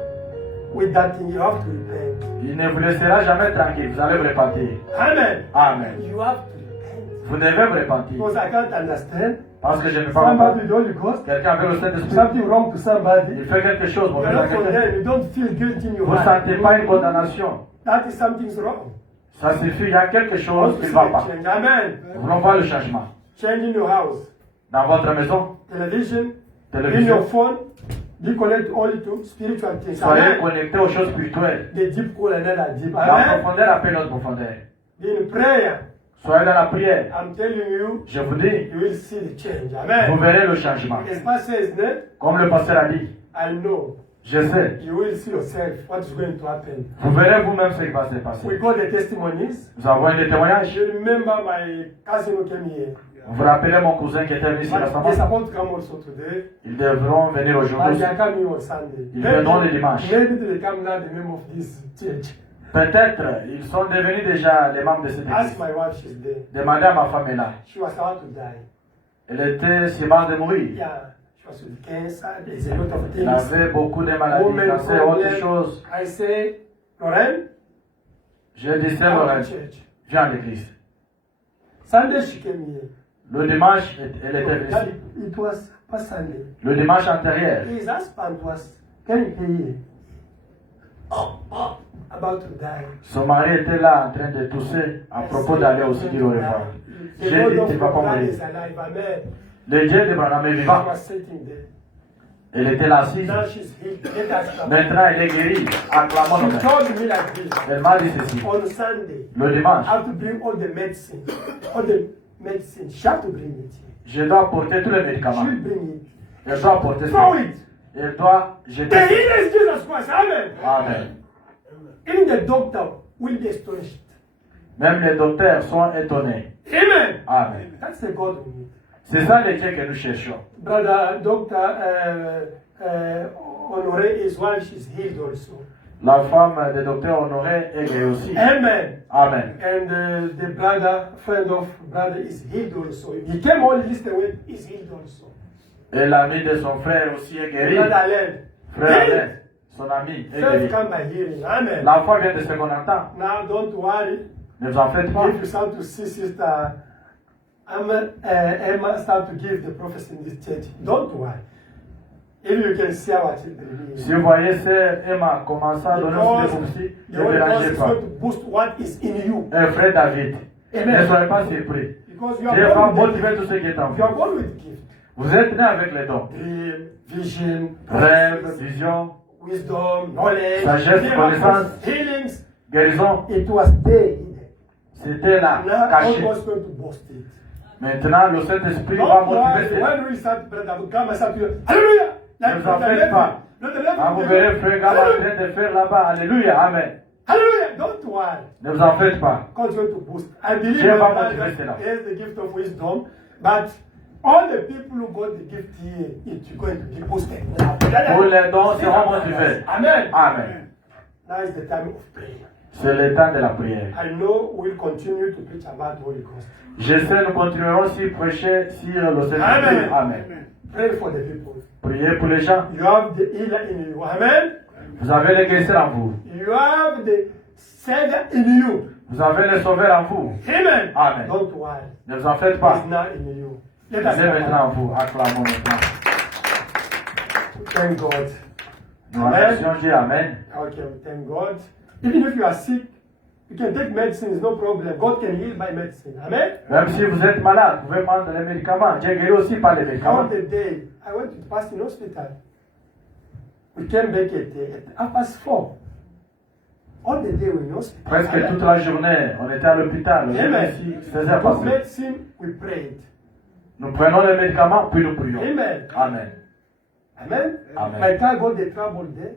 with that thing. You have to repent. il ne vous laissera jamais tranquille. Vous allez vous repentir. Amen. Amen. You have to repent. Vous devez vous repentir. Because I can't understand Parce que je ne peux pas somebody comprendre. with the Holy Ghost, Quelqu'un avec le Saint-Esprit, something wrong to somebody. il fait quelque chose de You're mauvais à not quelqu'un. condemned. You don't feel guilty in your Vous ne heart. sentez pas une condamnation. That is something's wrong. Ça suffit, il y a quelque Want chose to qui see ne va a pas. change. Amen. Nous voulons voir le changement. Change in your house, Dans votre maison, television, in télévision, your phone. Be connected only to spiritual things. soyez Amen. connectés aux choses spirituelles. The deep call another deep. La Amen. profondeur appelle notre profondeur. Be in prayer. Soyez dans la prière. I'm telling you, Je vous dis, you will see the change. vous Amen. verrez le changement. As Pastor says, Comme le pasteur a dit, I know je sais, you will see yourself what is going to happen. vous verrez vous-même ce qui va se We passer. got the testimonies. Nous avons des témoignages. You remember my cousin who came here. Vous vous rappelez mon cousin qui était venu ici But récemment? they're supposed to come also today. Ils devront venir But aujourd'hui. they are coming on Sunday. Ils viendront le dimanche. Maybe they come now the name of this church. Peut-être, ils sont devenus déjà les membres de cette Ask église. my wife, she's there. Demandez à ma femme est là. She was about to die. Elle était sur base de mourir. Yeah, she was with cancer. There's a lot of Elle things. avait beaucoup de maladies, Woman cancer, autre problem. chose. I say, Lorraine, Je disais, come to Laurent, church. viens à l'église. Sunday she came here. Le dimanche, elle était venue That ici. it was past Sunday. Le dimanche antérieur, His husband was came here. About to die. son mari était là en train de tousser à propos d'aller aussi dire au revoir. The J'ai Lord dit, of tu ne vas pas God mourir. is alive. Amen. Le Dieu de Branham est She vivant. was sitting there. Elle était là assise. Now she's healed. Let us come. Maintenant, elle est guérie. Acclamons le She Maître. told me like this. Elle m'a dit ceci. On Sunday, Le dimanche, I have to bring all the medicine. All the medicine. She have to bring it here. je dois porter tous les médicaments. She'll bring it. Il doit porter Throw ça. it. Il doit The jeter healer is Jesus Christ. Amen. ça. Amen. Even the doctor will be astonished. Même les docteurs sont étonnés. Amen. Amen. That's the God we need. C'est ça les dieux que nous cherchons. Brother Doctor Honoré, his wife, she's healed also. La femme du docteur Honoré est guérie aussi. Amen. Amen. And the brother, friend of brother, is healed also. He came all this way, is healed also. Et l'ami de son frère aussi est guéri. Brother Alain. Frère Healed. Alain, son ami, est Faith guéri. come by hearing. Amen. La foi vient de ce qu'on entend. Now don't worry. Ne vous en faites pas. If you start to see Sister Emma start to give the prophecy in this church, don't worry. If you can see our children. Si vous voyez sœur Emma commencer à donner Because ce prophétie, the ne Holy Ghost mélangez is pas. going to boost what is in you. Frère David, Amen. ne soyez pas surpris. Because you are Dieu va born with motiver tout ce qui est en the, you are vous. born with gift. Vous êtes né avec les dons. Dream, vision, Rêve, prophecies, vision, wisdom, knowledge, Sagesse, miracles, connaissance. healings. guérison. It was there. C'était là, Now caché. God was going to boost it. Maintenant, le Saint-Esprit va Don't motiver worry, cela. when we start, brother, we come and start to hallelujah. Ne vous en faites pas. Quand vous verrez frère Gab en train de faire là-bas, alléluia, amen. Hallelujah. Don't worry. Ne vous en faites pas. God's going to boost. I believe Dieu va that motiver cela. has the gift of wisdom, but all the people who got the gift here, it's going to be boosted. Pour les dons seront motivés. Amen. Amen. Now is the time of prayer. C'est le temps de la prière. I know we'll continue to preach about the Holy Ghost. Je sais, nous continuerons aussi prêcher sur le Saint-Esprit. Amen. Amen. Pray for the people. Priez pour les gens. You have the healer in you. Amen. Vous avez le guérisseur en vous. You have the Savior in you. Vous avez le sauveur en vous. Amen. Amen. Don't worry. Ne vous en faites pas. It's now in you. Il Let us est maintenant en pray. vous. Acclamons maintenant. Thank God. Nous remercions Dieu. Amen. Okay, thank God. Even if you are sick, you can take medicine, no problem. God can heal by medicine. Amen. Même si vous êtes malade, vous pouvez prendre les médicaments. Dieu guérit aussi par les All médicaments. the day, I went to Pastor Hospital. We came back at 4:30. All the day we in hospital. Presque toute la journée, on était à l'hôpital. On Amen. était ici, 16 heures With passées. medicine, we prayed. Nous prenons les médicaments, puis nous prions. Amen. Amen. Amen. Amen. My car got the trouble there.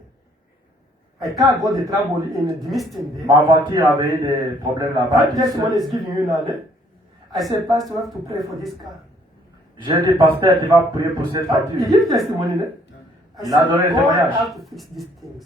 My car got the trouble in the misting there. Ma voiture avait eu des problèmes là-bas. That testimony is giving you now. I said, Pastor, you have to pray for this car. J'ai dit, pasteur, tu vas prier pour cette He voiture. gave testimony. I Il a said, donné le God témoignage. have to fix these things.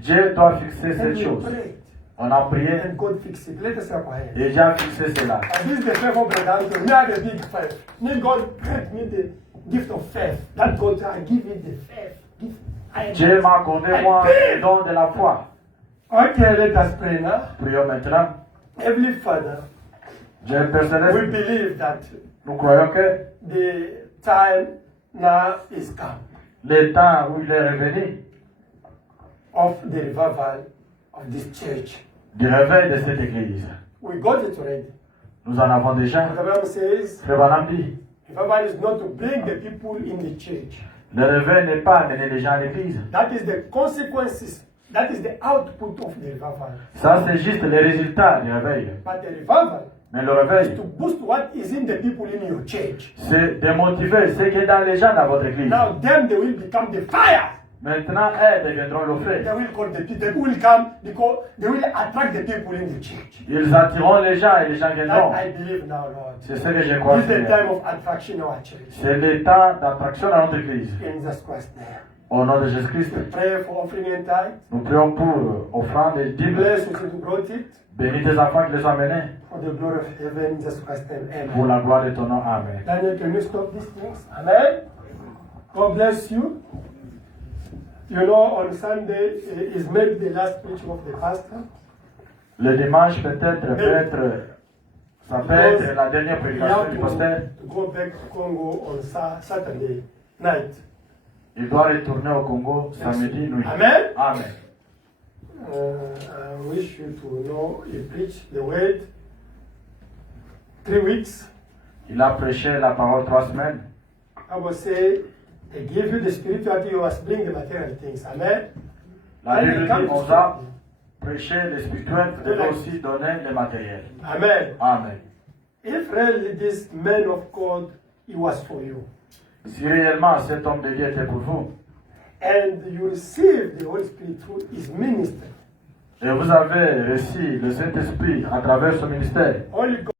Dieu doit fixer And cette we chose. prayed. On a prié And God fixed it. Let us clap our hands. et Dieu a fixé cela. And this is the favor of brother Anthony. Me have a big faith. Me God grant me the gift of faith. That God I give me the faith. Dieu m'a accordé, moi, le don de la foi. Okay, let us pray now. Prions maintenant. Heavenly Father, Dieu we personnel, believe that nous croyons que the time now is come le temps où il est revenu of the revival of this church. du réveil de cette église. We got it already. Nous en avons déjà. The Bible says Frère Branham dit, revival is not to bring the people in the church. le réveil n'est pas amener les gens à l'église. That is the consequences. That is the output of the revival. Ça, c'est juste les résultats du réveil. But the revival Mais le is réveil, to boost what is in the people in your church. c'est de motiver ce qui est dans les gens dans votre église. Now them they will become the fire. Maintenant, elles deviendront le feu. They will call the people. They will come because they will attract the people in the church. Ils attireront les gens et les gens viendront. That I believe now, Lord. C'est ce que je crois. This is the Seigneur. time of attraction in our church. C'est le temps d'attraction dans notre église. In Jesus Christ's name. Au nom de Jésus-Christ, We pray for offering and tithe. nous prions pour offrande et dîmes. Bless those who brought it. Bénis tes enfants qui les ont menés. For the glory of heaven, in Jesus Christ's name. Pour Amen. la gloire de ton nom. Amen. Daniel, can you stop these things? Amen. God bless you. You know, on Sunday is maybe the last preaching of the pastor. Le dimanche, ça peut être la dernière We prédication have du pasteur. to go back to Congo on Saturday night. Il doit retourner au Congo samedi nuit. Amen. Amen. I wish you to know he preached the word 3 weeks. Il a prêché la parole 3 semaines. I will say, they give you the spirituality, you must bring the material things. Amen. La And Bible it dit comes on to- doit prêcher le spirituel, vous devez aussi donner le matériel. Amen. Amen. If really this man of God, he was for you. Si réellement cet homme de Dieu était pour vous, and you received the Holy Spirit through his ministry, et vous avez reçu le Saint-Esprit à travers son ministère, only God